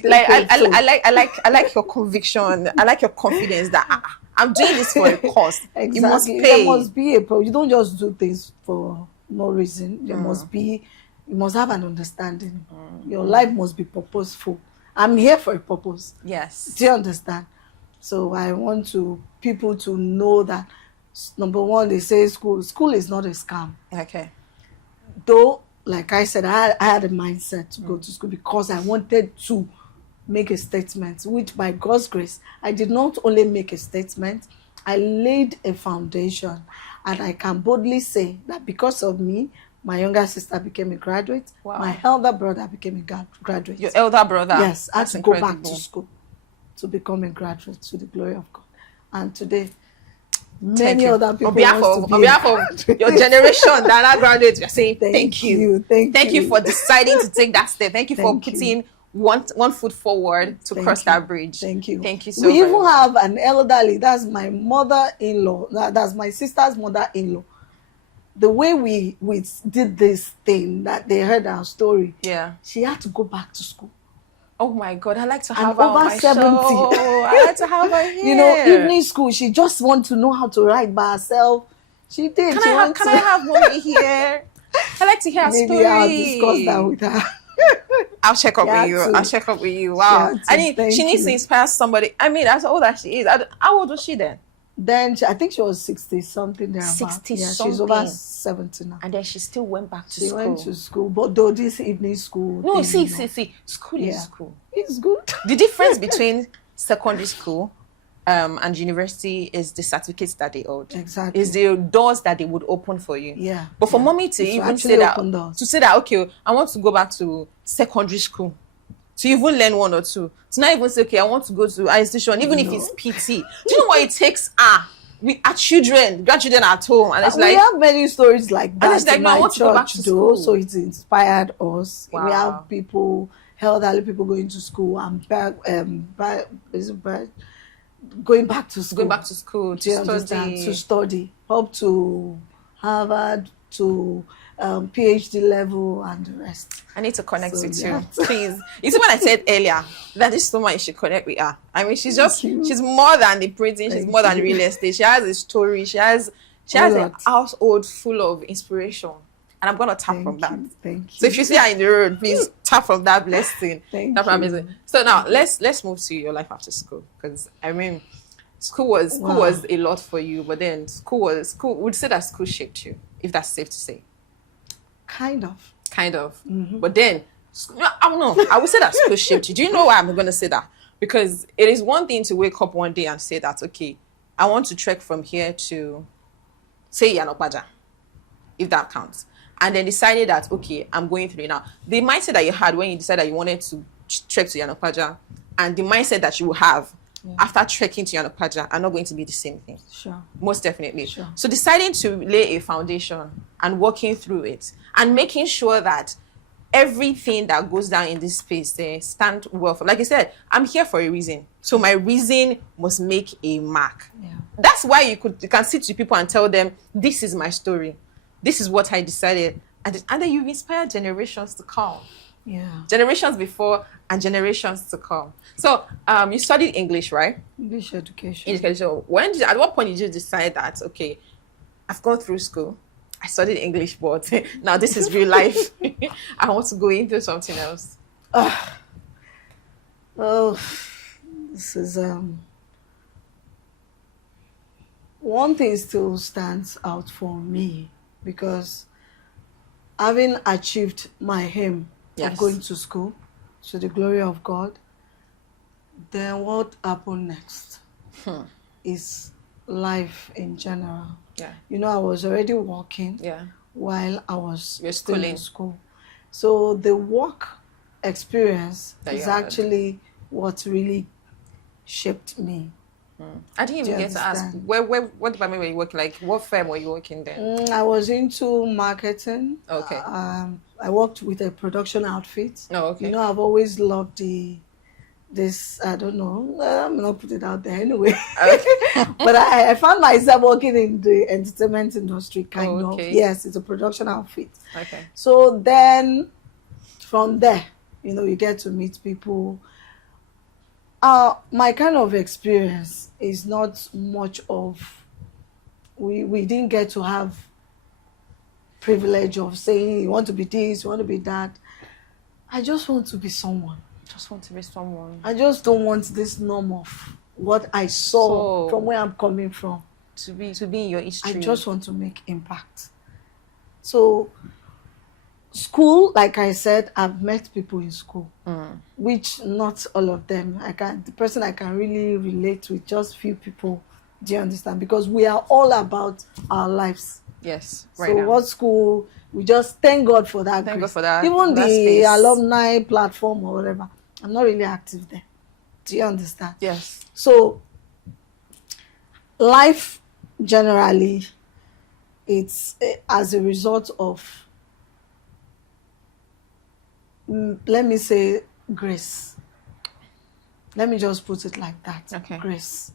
like your conviction. I like your confidence that I'm doing this for a cause. Exactly. You must pay. There must be you don't just do things for no reason. There must be. You must have an understanding. Your life must be purposeful. I'm here for a purpose. Yes. Do you understand? So I want people to know that. Number one, they say school is not a scam. Okay. Though, like I said, I had a mindset to go to school because I wanted to make a statement, which by God's grace, I did not only make a statement, I laid a foundation. And I can boldly say that because of me, my younger sister became a graduate. Wow. My elder brother became a graduate. Your elder brother? Yes, I had to go back to school to become a graduate, to the glory of God. And today, many other people on behalf of your generation that are graduates, you're saying thank you. Thank you for deciding to take that step. Thank you for putting one foot forward to cross that bridge. Thank you. Thank you so much. We even have an elderly, that's my mother-in-law, that's my sister's mother-in-law. the way we did this thing, that they heard our story, Yeah. she had to go back to school. Oh my God, I like to And have her on over my 70. show. I like to have her here. You know, evening school, she just want to know how to write by herself. She did. Can she I have mommy here? I like to hear her Maybe story. I'll discuss that with her. I'll check up She had with you. to. I'll check up with you. Wow. She had to. She Thank needs to you. inspire somebody. I mean, as old as she is. How old was she then? Then I think she was 60 something there. 60 yeah, something. she's over 70 now. And then she still went back to She school. went to school, but though this evening school. No, thing, see. School is school. It's good. The difference between secondary school and university is the certificates that they hold. Exactly. Is the doors that they would open for you. Yeah. But for mommy to even say that, okay, I want to go back to secondary school, to even learn one or two, to not even say, okay, I want to go to our institution, even if it's PT. Do you know what it takes? We are children, grandchildren at home, and it's we like, have many stories like that. And it's like, in no, I my want to go back church, to though, school. so it's inspired us. Wow. We have people, elderly people going to school and going back to school. going back to school Do you to understand? study. To study, up to Harvard, to PhD level, and the rest. I need to connect So, with yeah. you, please. You see when I said earlier that this woman you should connect with her. I mean, she's you. more than the printing. She's Thank more than you. real estate. She has a story. She has A a lot. household full of inspiration, and I'm gonna tap from that. Thank you. So if you see her in the road, please tap from that blessing. Thank That's you. amazing. So now let's move to your life after school, because I mean, school was a lot for you, but then school. Would say that school shaped you, if that's safe to say. Kind of. But then, I don't know. I would say that school shaped you. Do you know why I'm going to say that? Because it is one thing to wake up one day and say that, okay, I want to trek from here to, say, Yanokwaja, if that counts. And then decided that, okay, I'm going through it now. The mindset that you had when you decided that you wanted to trek to Yanokwaja and the mindset that you will have after trekking to Yanokwaja are not going to be the same thing. Sure. Most definitely. Sure. So deciding to lay a foundation and working through it and making sure that everything that goes down in this space stand well for. Like I said, I'm here for a reason. So my reason must make a mark. Yeah. That's why you can sit to people and tell them, this is my story. This is what I decided. And then you've inspired generations to come. Yeah. Generations before and generations to come. So you studied English, right? English education. Education. At what point did you decide that, okay, I've gone through school, I studied English, but now this is real life. I want to go into something else. Oh, this is one thing still stands out for me, because having achieved my aim Yes. of going to school to the glory of God, then what happened next is life in general. Yeah. You know, I was already working Yeah. while I was You're still in schooling. school. So the work experience That you is had. actually what really shaped me. I didn't Do even you get to ask, understand? what department were you working? Like, what firm were you working then? I was into marketing. Okay. I worked with a production outfit. Oh, okay. You know, I've always loved this, I don't know, I'm not putting it out there anyway. Okay. But I found myself working in the entertainment industry, kind of. okay. Yes, it's a production outfit. Okay. So then, from there, you know, you get to meet people. My kind of experience is not much of, we didn't get to have privilege of saying you want to be this, you want to be that. I just want to be someone. Just want to be someone. I just don't want this norm of what I saw So- from where I'm coming from. To be in your history. I just want to make impact. So school, like I said, I've met people in school, which not all of them. The person I can really relate with, just few people. Do you understand? Because we are all about our lives. Yes. So Right now. what school? We just thank God for that. Thank grace. God for that. Even that the space. alumni platform or whatever, I'm not really active there. Do you understand? Yes. So life generally, it's as a result of, let me say, grace. Let me just put it like that. Okay. Grace.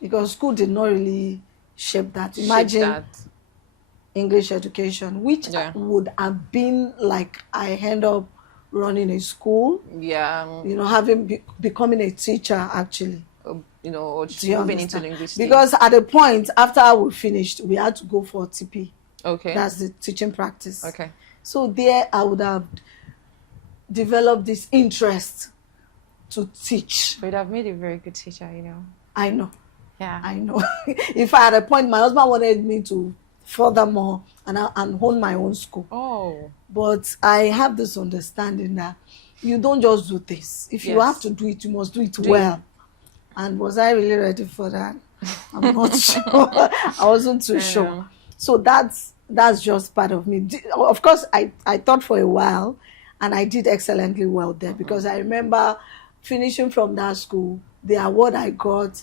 Because school did not really shape that. Shape Imagine that. English education, which Yeah. would have been like I end up running a school, Yeah. becoming a teacher actually. Or Do you moving into understand? linguistics. Because at the point after we finished, we had to go for TP. Okay. That's the teaching practice. Okay. So there I would have developed this interest to teach. But I've made a very good teacher, I know. Yeah. I know. In fact, at a point, my husband wanted me to furthermore and own my own school. Oh. But I have this understanding that you don't just do this. If you Yes. have to do it, you must do it well. And was I really ready for that? I'm not sure. I wasn't too sure. So that's just part of me. Of course, I taught for a while, and I did excellently well there because I remember finishing from that school, the award I got,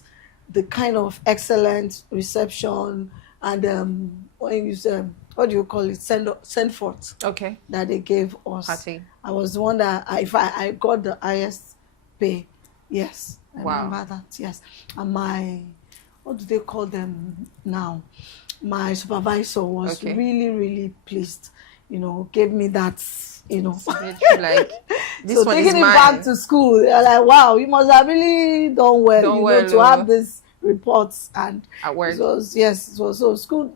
the kind of excellent reception, and when you say, what do you call it, send forth, Okay. that they gave us. Party. I was the one that I got the highest pay. Yes, I Wow. remember that. Yes, and my, what do they call them now? My supervisor was really, really pleased. Gave me that. Like this So one taking is it mine. back to school, they're like, wow, you must have really done well, to have these reports. And At work. it was so school.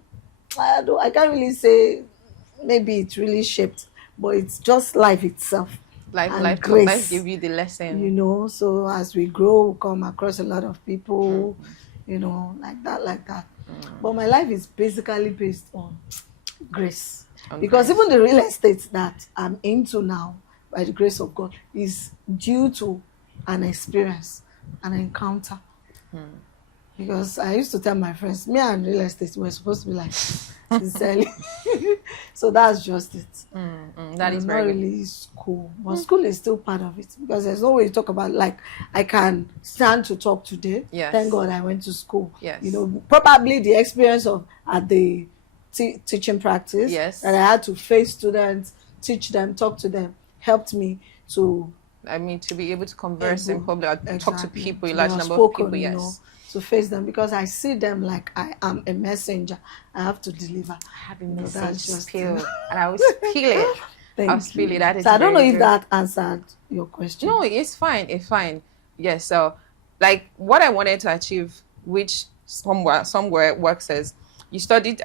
I can't really say maybe it really shaped, but it's just life itself. Life give you the lesson. So as we grow, we come across a lot of people, like that. But my life is basically based on grace. Because even the real estate that I'm into now, by the grace of God, is due to an experience, an encounter. Because I used to tell my friends, me and real estate were supposed to be like, sincerely. So that's just it. That is not very really school. But school is still part of it. Because there's no way you talk about, like, I can stand to talk today. Yes. Thank God I went to school. Yes. Probably the experience of at the teaching practice, yes, that I had to face students, teach them, talk to them, helped me to be able to converse in public, talk to people, a large number of spoken, people, yes. To face them, because I see them like I am a messenger. I have to deliver. I have a message just feel, and I always feel it. Thank I feel you. it. That is so I don't know if good. that answered your question. No, it's fine. It's fine. Yes. So, like, what I wanted to achieve, which somewhere works as, you studied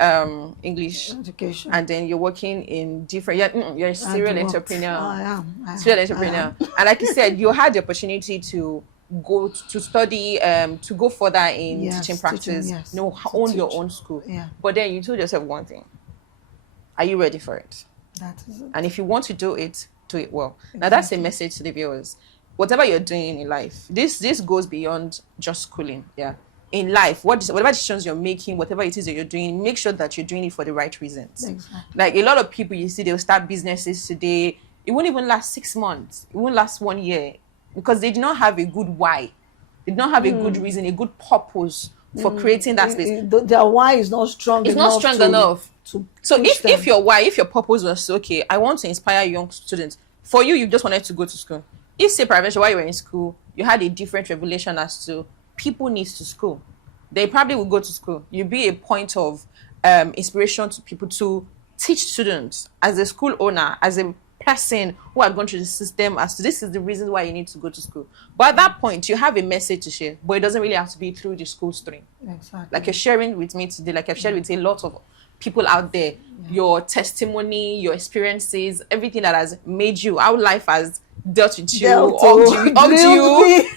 English education, and then you're working in different. You're a serial entrepreneur. I am. Serial entrepreneur, and like you said, you had the opportunity to go to study, to go further in teaching practice. Own your own school. Yeah. But then you told yourself one thing: are you ready for it? That is it. And if you want to do it well. Exactly. Now that's a message to the viewers. Whatever you're doing in life, this goes beyond just schooling. Yeah. In life, whatever decisions you're making, whatever it is that you're doing, make sure that you're doing it for the right reasons. Exactly. Like a lot of people, you see, they'll start businesses today. It won't even last 6 months. It won't last 1 year because they do not have a good why. They do not have a good reason, a good purpose for creating that space. Their why is not strong. It's not strong enough. So if your purpose was, okay, I want to inspire young students. For you just wanted to go to school. If, say, peradventure, while you were in school, you had a different revelation as to people need to school, they probably will go to school. You'll be a point of inspiration to people, to teach students as a school owner, as a person who had gone through the system, as to this is the reason why you need to go to school. But at that point, you have a message to share, but it doesn't really have to be through the school stream. Exactly. Like you're sharing with me today, like I've shared with a lot of people out there, your testimony, your experiences, everything that has made you, how life has dealt with you, hugged you,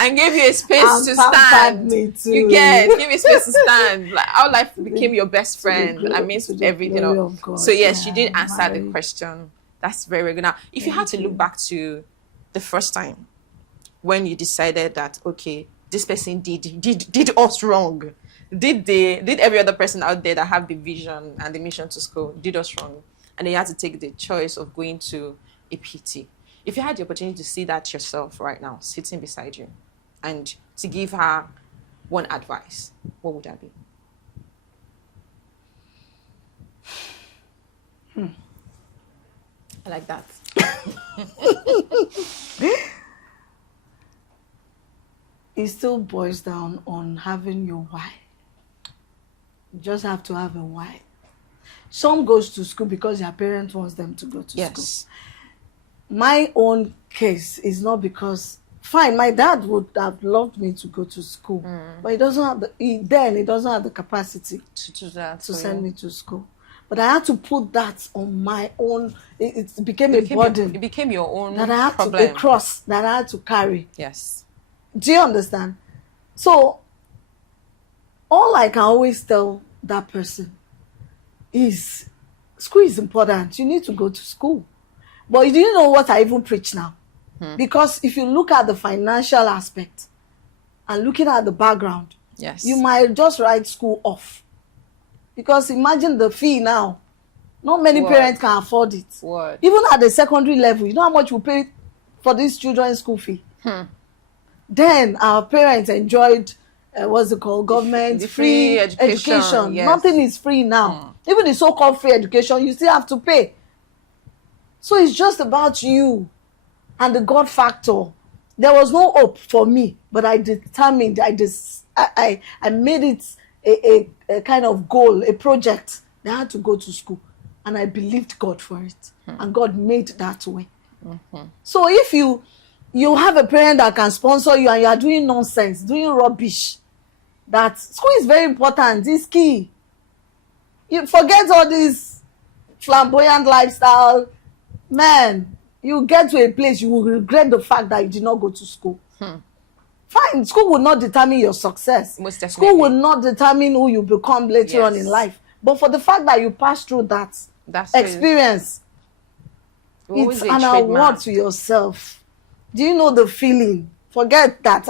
and gave you a space to stand. You give you a space to stand. Like how life became your best friend amidst everything. So yes, you did answer the question. That's very, very good. Now, if you had to look back to the first time when you decided that, okay, this person did us wrong, did every other person out there that have the vision and the mission to school did us wrong, and then you had to take the choice of going to a PT. If you had the opportunity to see that yourself right now, sitting beside you, and to give her one advice, what would that be? I like that. It still boils down on having your why. You just have to have a why. Some goes to school because their parents wants them to go to school. My own case is not because, fine, my dad would have loved me to go to school, but he doesn't have he doesn't have the capacity to do that, to send me to school. But I had to put that on my own. It became a burden. It became your own that I had problem. a cross that I had to carry. Yes. Do you understand? So all I can always tell that person is school is important. You need to go to school. But you didn't know what I even preach now. Because if you look at the financial aspect and looking at the background, yes, you might just write school off. Because imagine the fee now. Not many parents can afford it. Even at the secondary level, you know how much we pay for these children's school fee? Then our parents enjoyed, what's it called, government free education. Yes. Nothing is free now. Even the so-called free education, you still have to pay. So it's just about you and the God factor. There was no hope for me, but I determined, I made it a kind of goal, a project that I had to go to school. And I believed God for it. And God made that way. So if you have a parent that can sponsor you and you are doing nonsense, doing rubbish, that school is very important, it's key. You forget all this flamboyant lifestyle, man, you get to a place you will regret the fact that you did not go to school. Fine, school will not determine your success. Most definitely. School will not determine who you become later on in life. But for the fact that you passed through that experience, it's an award to yourself. Do you know the feeling? Forget that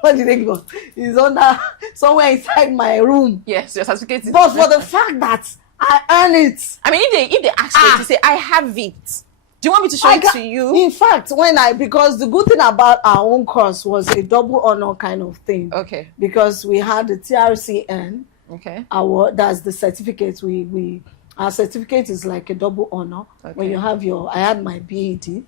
what did they give us? Is under somewhere inside my room. Yes, your certificate. But for the fact that I earn it. I mean, if they ask you to say, I have it. Do you want me to show it to you? In fact, because the good thing about our own course was a double honor kind of thing. Okay. Because we had the TRCN. Okay. That's the certificate. Our certificate is like a double honor. Okay. When you have I had my BEd.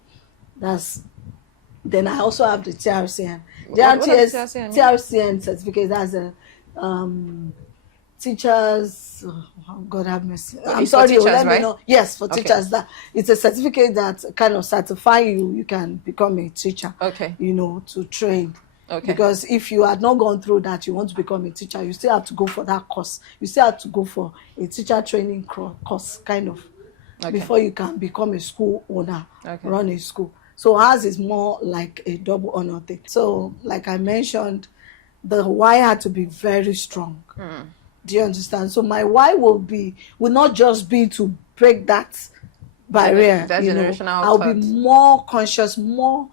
Then I also have the TRCN. The TRCN certificate, that's a teachers. Oh, God have mercy. I'm sorry. Teachers, let me know. Yes, for teachers. That it's a certificate that kind of certify you can become a teacher. Okay. To train. Okay. Because if you had not gone through that, you want to become a teacher, you still have to go for that course. You still have to go for a teacher training course, kind of, before you can become a school owner, run a school. So ours is more like a double honor thing. So, like I mentioned, the why had to be very strong. Do you understand? So my why will not just be to break that barrier. That generational I'll be more conscious, more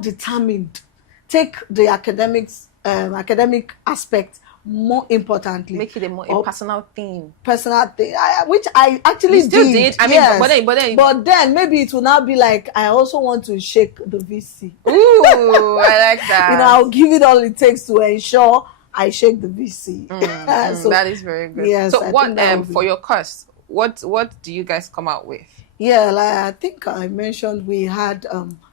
determined. Take the academic aspect more importantly. Make it a personal thing. Which I actually did. I mean, but then maybe it will now be like, I also want to shake the VC. Ooh, I like that. I'll give it all it takes to ensure I shake the VC. So, that is very good. Yes, so what for your course, what do you guys come out with? Yeah, I think I mentioned we had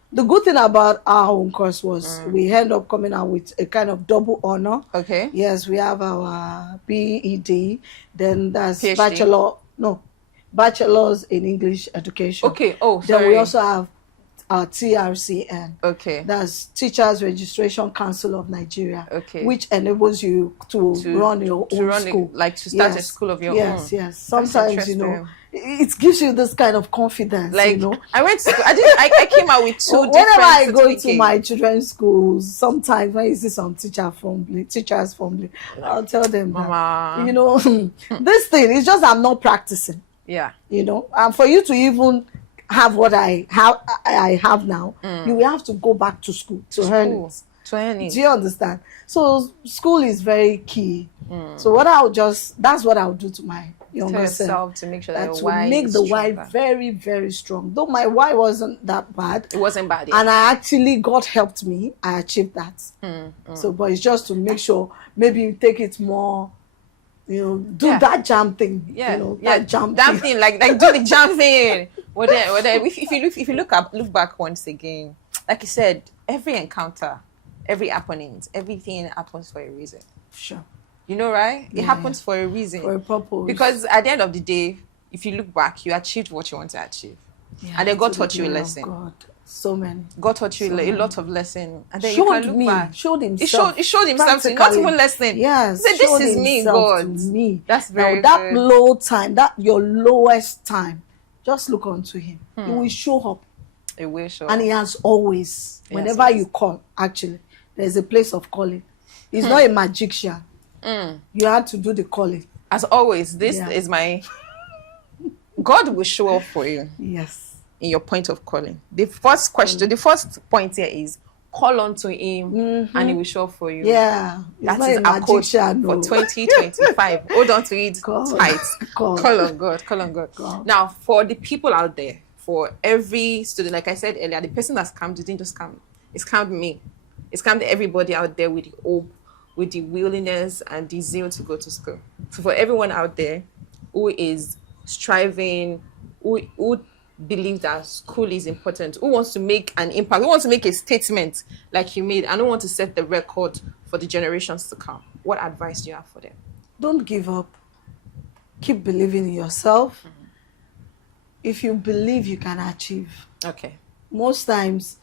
the good thing about our own course was we end up coming out with a kind of double honor. Okay. Yes, we have our BEd, then that's PhD. bachelor's in English education. Okay. Oh, sorry. Then we also have our TRCN. Okay. That's Teachers Registration Council of Nigeria. Okay. Which enables you to run your own school. To start a school of your own. Yes. Sometimes, it gives you this kind of confidence, I went to school. I came out with two whenever I go to my children's schools, sometimes when you see some teachers formally, I'll tell them that, this thing is just I'm not practicing. Yeah. And for you to even have what I have now, you will have to go back to school to learn it. Do you understand? So school is very key. So that's what I'll do to my younger self to make sure that the why very, very strong. Though my why wasn't that bad. It wasn't bad. And I actually, God helped me. I achieved that. So, but it's just to make sure maybe you take it more. Do that jam thing. That jam thing, like do the jam thing. If you look back once again, like you said, every encounter, every happening, everything happens for a reason. Sure. You know, right? It happens for a reason. For a purpose. Because at the end of the day, if you look back, you achieved what you want to achieve. Yeah, and then God to the taught you a glory of lesson. God. So many. God taught you So a many. lot of lesson. And then Showed you can look me, back. showed himself. It showed himself to you. Not even lesson. Yes. He said, this showed is me, himself God. to me. That's very now, that good. low time, that your lowest time, just look unto him. He will show up. It will show And up. he has always, whenever yes. you call, actually, there's a place of calling. He's not a magician. You have to do the calling. As always, this is my... God will show up for you. Yes. In your point of calling. The first question, the first point here is call unto him and he will show up for you. Yeah. That is our code for 2025. Hold on to it tight. Call on God. Call on God. Now, for the people out there, for every student, like I said earlier, the person that's scammed didn't just scam. It's scammed me. It's scammed everybody out there with the hope, with the willingness and the zeal to go to school. So for everyone out there who is striving, who believes that school is important, who wants to make an impact, who wants to make a statement like you made, and who want to set the record for the generations to come, what advice do you have for them? Don't give up. Keep believing in yourself. If you believe, you can achieve. Okay. Most times,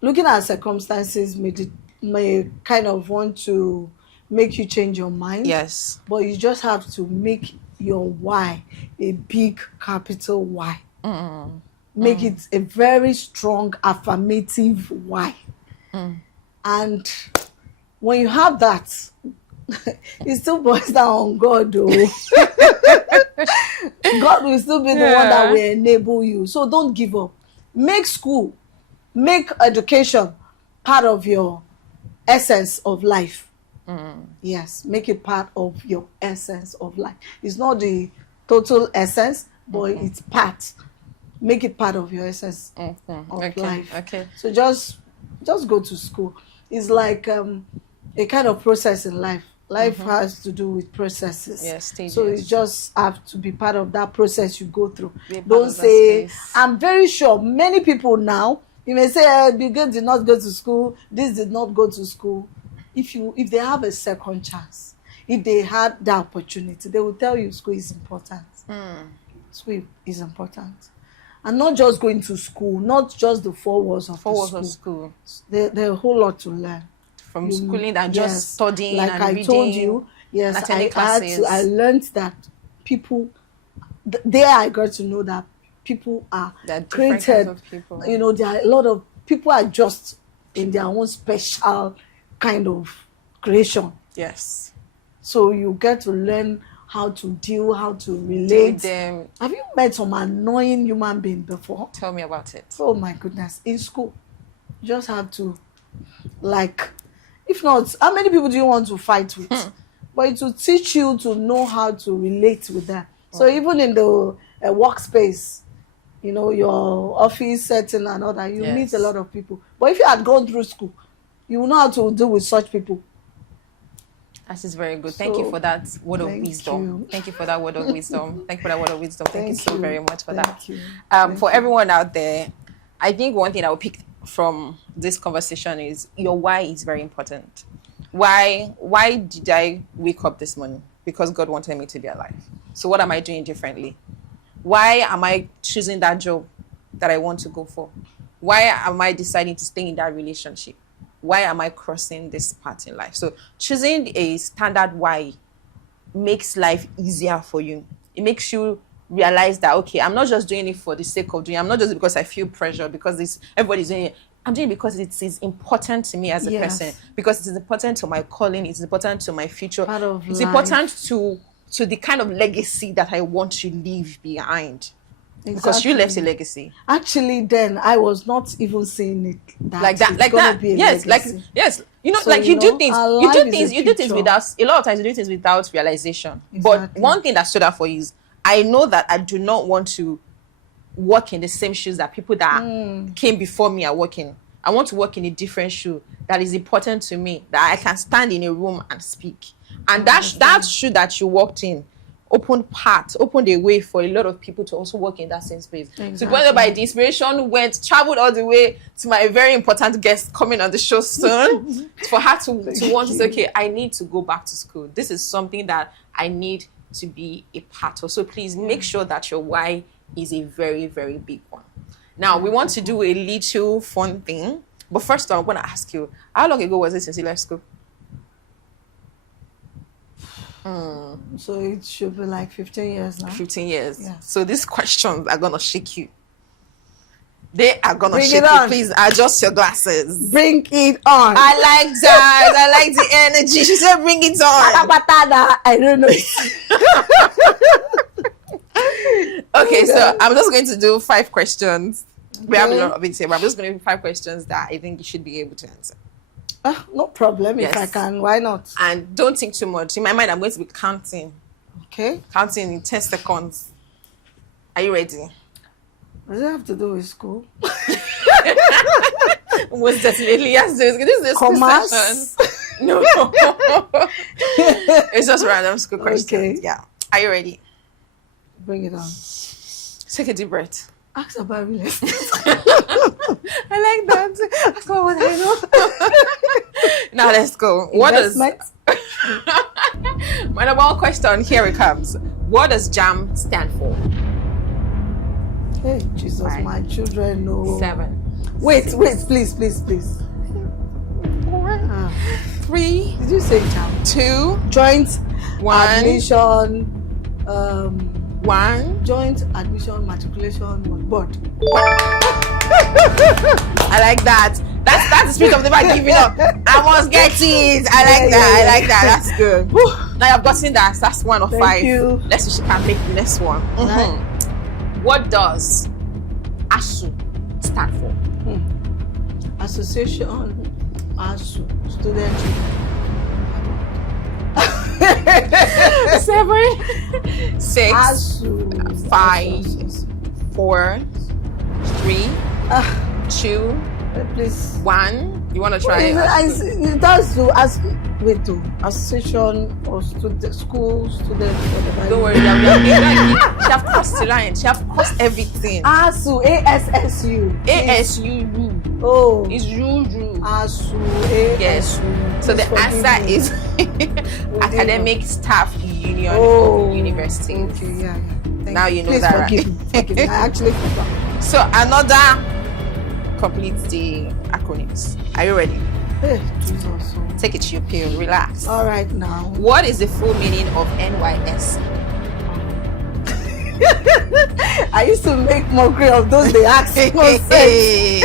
looking at circumstances may kind of want to make you change your mind. Yes. But you just have to make your why a big capital Y. Make it a very strong affirmative why. And when you have that, it still boils down on God, though. God will still be the one that will enable you. So don't give up. Make school, make education part of your essence of life. Yes, make it part of your essence of life. It's not the total essence, but it's part. Make it part of your essence of life. Okay. So just go to school. It's like a kind of process in life. Life has to do with processes. Yes, stages. So you just have to be part of that process you go through. Don't say, I'm very sure many people now, you may say, Bill did not go to school, this did not go to school. If they have a second chance, if they had the opportunity, they will tell you school is important. School is important. And not just going to school, not just the four walls of school. There are a whole lot to learn. From schooling than just studying like and I reading. Told you, yes, classes. I learned that people, there I got to know that people are created. Of people. You know, there are a lot of people are just in their own special kind of creation. Yes. So you get to learn how to deal, how to relate. Deal with them. Have you met some annoying human being before? Tell me about it. Oh my goodness. In school, you just have to, like, if not, how many people do you want to fight with? But it will teach you to know how to relate with them. So even in the workspace, you know, your office setting and all that, you meet a lot of people. But if you had gone through school, you will know how to deal with such people. That is very good. Thank you for that word of wisdom. Thank you for that word of wisdom. Thank you for that word of wisdom. Thank you so very much for that. For everyone out there, I think one thing I will pick from this conversation is your why is very important. Why did I wake up this morning? Because God wanted me to be alive. So what am I doing differently? Why am I choosing that job that I want to go for? Why am I deciding to stay in that relationship? Why am I crossing this path in life? So choosing a standard why makes life easier for you. It makes you realize that, okay, I'm not just doing it for the sake of doing it. I'm not just because I feel pressure, because everybody's doing it. I'm doing it because it is important to me as a person, because it is important to my calling, it's important to my future. It's important to the kind of legacy that I want to leave behind. Exactly. Because you left a legacy. Actually, then I was not even seeing it like that. Yes, legacy. You know, so, like you do things without, a lot of times you do things without realization. Exactly. But one thing that stood out for you is, I know that I do not want to walk in the same shoes that people that came before me are walking. I want to walk in a different shoe that is important to me, that I can stand in a room and speak. And that shoe that you walked in opened a way for a lot of people to also work in that same space. Exactly. So whereby the inspiration traveled all the way to my very important guest coming on the show soon for her to want to say, okay, I need to go back to school. This is something that I need to be a part of. So please make sure that your why is a very, very big one. Now, we want to do a little fun thing. But first, I want to ask you, how long ago was it since you left school? So it should be like 15 years now. 15 years. Yeah. So these questions are going to shake you. They are going to Bring shake it you. on. Please adjust your glasses. Bring it on. I like that. I like the energy. She said, bring it on. I don't know. Okay, so I'm just going to do 5 questions. We have a lot of it here, but I'm just going to do 5 questions that I think you should be able to answer. No problem. Yes. If I can, why not? And don't think too much. In my mind, I'm going to be counting. Okay. Counting in 10 seconds. Are you ready? Does it have to do with school? Most definitely. Yes, this is Commerce? session. No. It's just random school questions. Okay. Yeah. Are you ready? Bring it on. Take a deep breath. Ask about real estate. I like that. That's not what I know. Now let's go. What does Investment? my number one question? Here it comes. What does JAM stand for? Hey, Jesus, 5, my children know. 7. Wait, 6, please. 4, 3, Did you say jam? 2, Joint 1. admission, 1. joint admission matriculation board. I like that. That's the spirit of never giving up. I must get it. I like that. I like that. That's good. Whew. Now you've gotten that. That's 1 of 5. Thank you. Let's see if she can make the next one. Right. What does ASU stand for? Association ASU student. 7, 6, ASU 5, 4, 3, 2, please. 1. You want to try it? It has to ask. Wait, to association or student, school student, whatever. Don't worry, she have crossed the line. She have crossed everything. ASU, ASSU. ASU. Oh, Is you. ASU, Yes. ASU. So the Please forgive answer me. is Academic Staff Union University. Okay, yeah. Now you know Please that, forgive right? me. Forgive me. I actually forgot. So another completes the acronyms. Are you ready? Hey, Jesus. Take it to your pill. Relax. All right now. What is the full meaning of NYS? I used to make mockery of those they ask nonsense.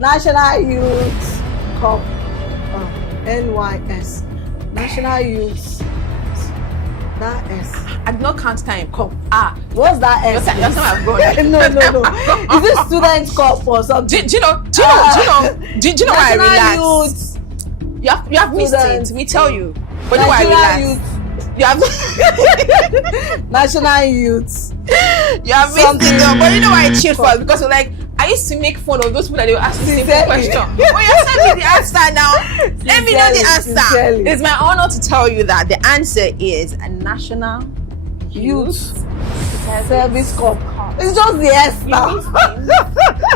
National Youth Cup, NYS. National Youth. That S. I did not count time. Cup. Your What's that S? time I've gone. No. Is it student cup or something? Do you know why I relaxed? Youth. You have missed it. Students. We tell you. But you know why I National relaxed? Youth. National Youth. You have missed it though. But you know why I cheered for? Because we're like, I used to make fun of those people that they will ask the simple Sincerely. question. When you send me the answer now, let me know the answer. Sincerely. It's my honor to tell you that the answer is a National Youth Service Cup. It's just the S now.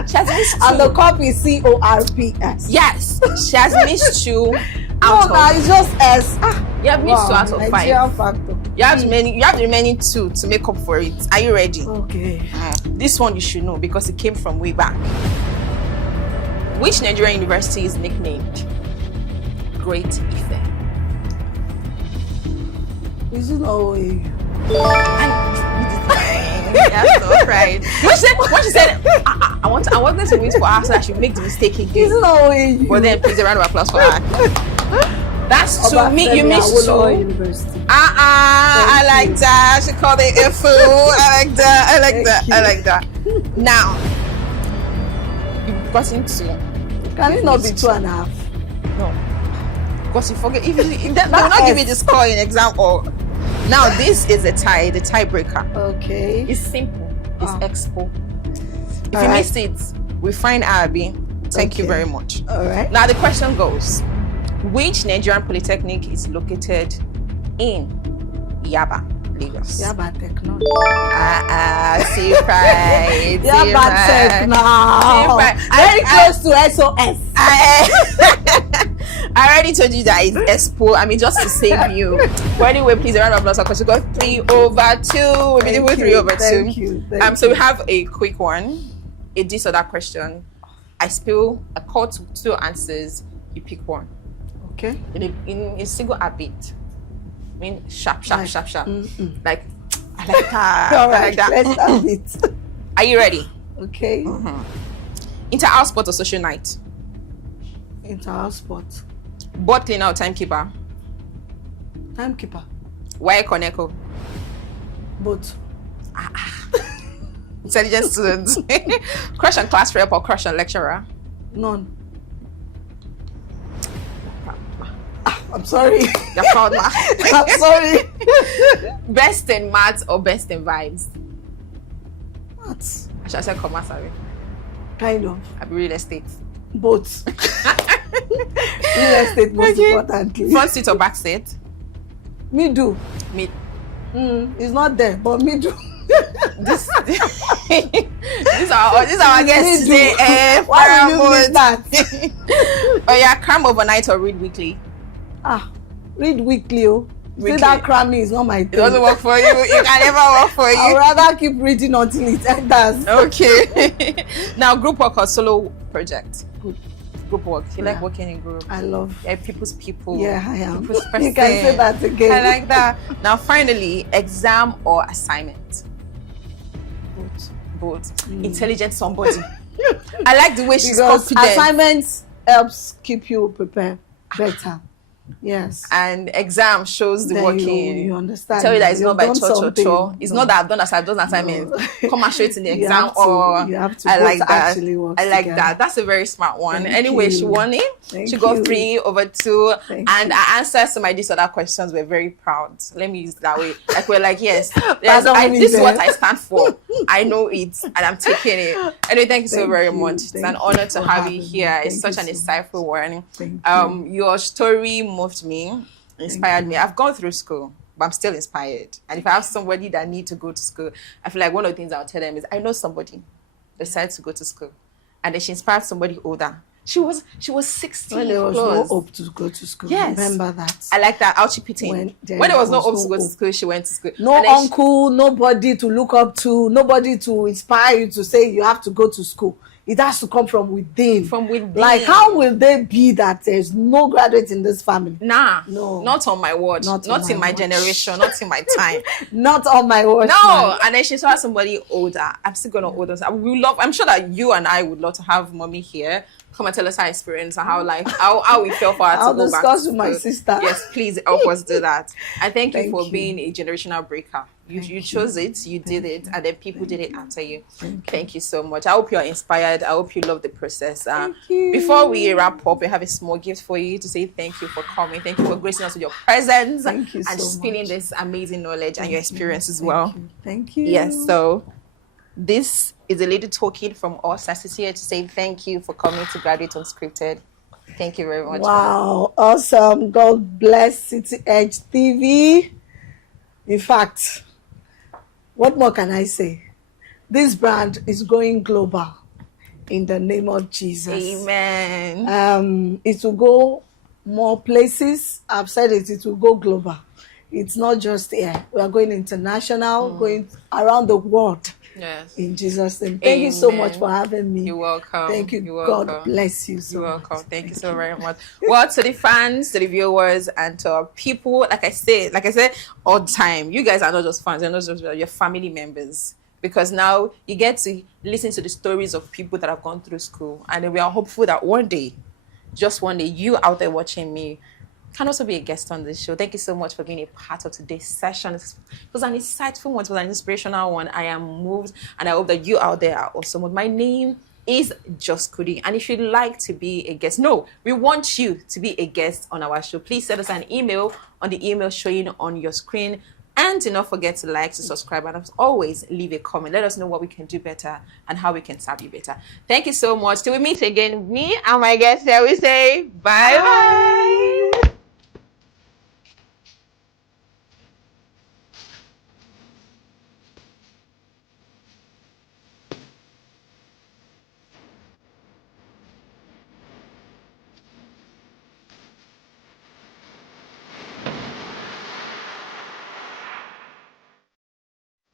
She has missed And the two. cup is CORPS. Yes, she has missed 2 No, out now of. it's just S. You have missed 2 out of 5. Nigerian factor. You have the remaining 2 to make up for it. Are you ready? Okay. This one you should know because it came from way back. Which Nigerian university is nicknamed Great Ife? Is it OAU? That's not right. When she said, I wanted to wait for her so that she make the mistake Is again. it OAU? But then please a round of applause for her. That's 2. You missed 2. University. I like you. that. She called it a fool. I like that. I like Thank that. you. I like that. Now, you've gotten 2. Can it not be 2.5? No. Because you forget. If they will not give you the score in exam or. Now, this is the tiebreaker. Okay. It's simple. It's expo. If All you right. missed it, we find Abby. Thank you Okay. very much. All right. Now, the question goes: which Nigerian polytechnic is located in Yaba? Lagos. Yeah, but techno. See pride. Yeah, see but pride. techno. See pride. Very close to SOS. I already told you that it's Expo. I mean, just to save you. But anyway, please, a round of applause because you got 3/2. We've been doing 3/2. Thank you. So we have a quick one. A this or that question. I spill a call to 2 answers. You pick one. Okay. In a single habit. I mean, sharp. Like, I like that. All right, like that. let's have it. Are you ready? Okay. Inter-house sport or social night? Inter-house sport. Board cleaner or timekeeper? Timekeeper. Why Koneko? Both. Intelligent students. Crush on class rep or crush on lecturer? None. I'm sorry. You're proud, ma. I'm sorry. Best in maths or best in vibes? What? I should have said commerce, sorry. Kind of. I'll be real estate. Both. Real estate most importantly. Front seat or back seat? Me do. Me. It's not there, but me do. These are our guests today. Why will you miss that? Oh yeah, cram overnight or read weekly? Read weekly. Oh. Weekly. See, that cramming is not my thing. It doesn't work for you. It can never work for you. I'd rather keep reading until it enters. Okay. Now, group work or solo project? Group work. You like working in group? I love. Yeah, people's people. Yeah, I am. People's You can say that again. I like that. Now, finally, exam or assignment? Both. Intelligent somebody. I like the way she's because confident. assignments helps keep you prepared better. Yes. And exam shows the Then working. you understand. Tell you that it's You've not by done cho. It's No. not that I've done assignment. No. Come and show it in the You exam have to- or you have to I like both that. actually work I like together. that. That's a very smart one. Thank Anyway, you. she won it. Thank She got you. 3/2. Thank And you. our answers to my other questions were very proud. Let me use it that way. Like we're like, yes, Pardon me this is what there. I stand for. I know it and I'm taking it. Anyway, thank you so Thank very you. much. It's Thank an you honor to for have having you me. here. It's Thank such an you so insightful one. Thank Your story moved me. Inspired me. I've gone through school, but I'm still inspired. And if I have somebody that need to go to school, I feel like one of the things I'll tell them is I know somebody decided to go to school, and then she inspired somebody older. She was 16. When there was plus. no hope to go to school. Yes. Remember that. I like that. Out pitting. When There there was no was hope no to go to hope. school, she went to school. No And then uncle, nobody to look up to, nobody to inspire you to say you have to go to school. It has to come from within. From within. Like, how will they be that there's no graduate in this family? Nah, No. not on my word, Not not on in my my watch. generation, not in my time. Not on my watch. No, man. and then she saw somebody older. I'm still gonna older. I'm sure that you and I would love to have mommy here. Come and tell us our experience and how we felt for her I'll to go back. discuss to with my school. sister. Yes, please help us do that. And thank you Thank for you. being a generational breaker. You chose it, you did it, and then people did it after you. Thank you so much. I hope you're inspired. I hope you love the process. Thank you. Before we wrap up, we have a small gift for you to say thank you for coming. Thank you for gracing us with your presence Thank you and so spilling much. this amazing knowledge and your experience as Thank well. you. Thank you. Yes, so this is a little token from us as here to say thank you for coming to Graduate Unscripted. Thank you very much. Wow, awesome. God bless City Edge TV. In fact, what more can I say? This brand is going global in the name of Jesus. Amen. It will go more places. I've said it will go global. It's not just here. We are going international, going around the world. Yes. In Jesus' name. Thank you so much Amen. for having me. You're welcome. Thank you. You're God welcome. bless you so You're much. welcome. Thank you so very much. Well, to the fans, to the viewers, and to our people, like I said all the time, you guys are not just fans, you're not just your family members. Because now you get to listen to the stories of people that have gone through school. And we are hopeful that one day, just one day, you out there watching me can also be a guest on this show. Thank you so much for being a part of today's session. It was an insightful one. It was an inspirational one. I am moved, and I hope that you out there are also moved. My name is Just Kudi, and if you'd like to be a guest, we want you to be a guest on our show. Please send us an email on the email showing on your screen. And do not forget to like, to subscribe, and as always, leave a comment. Let us know what we can do better and how we can serve you better. Thank you so much. Till we meet again, me and my guests here, we say bye-bye.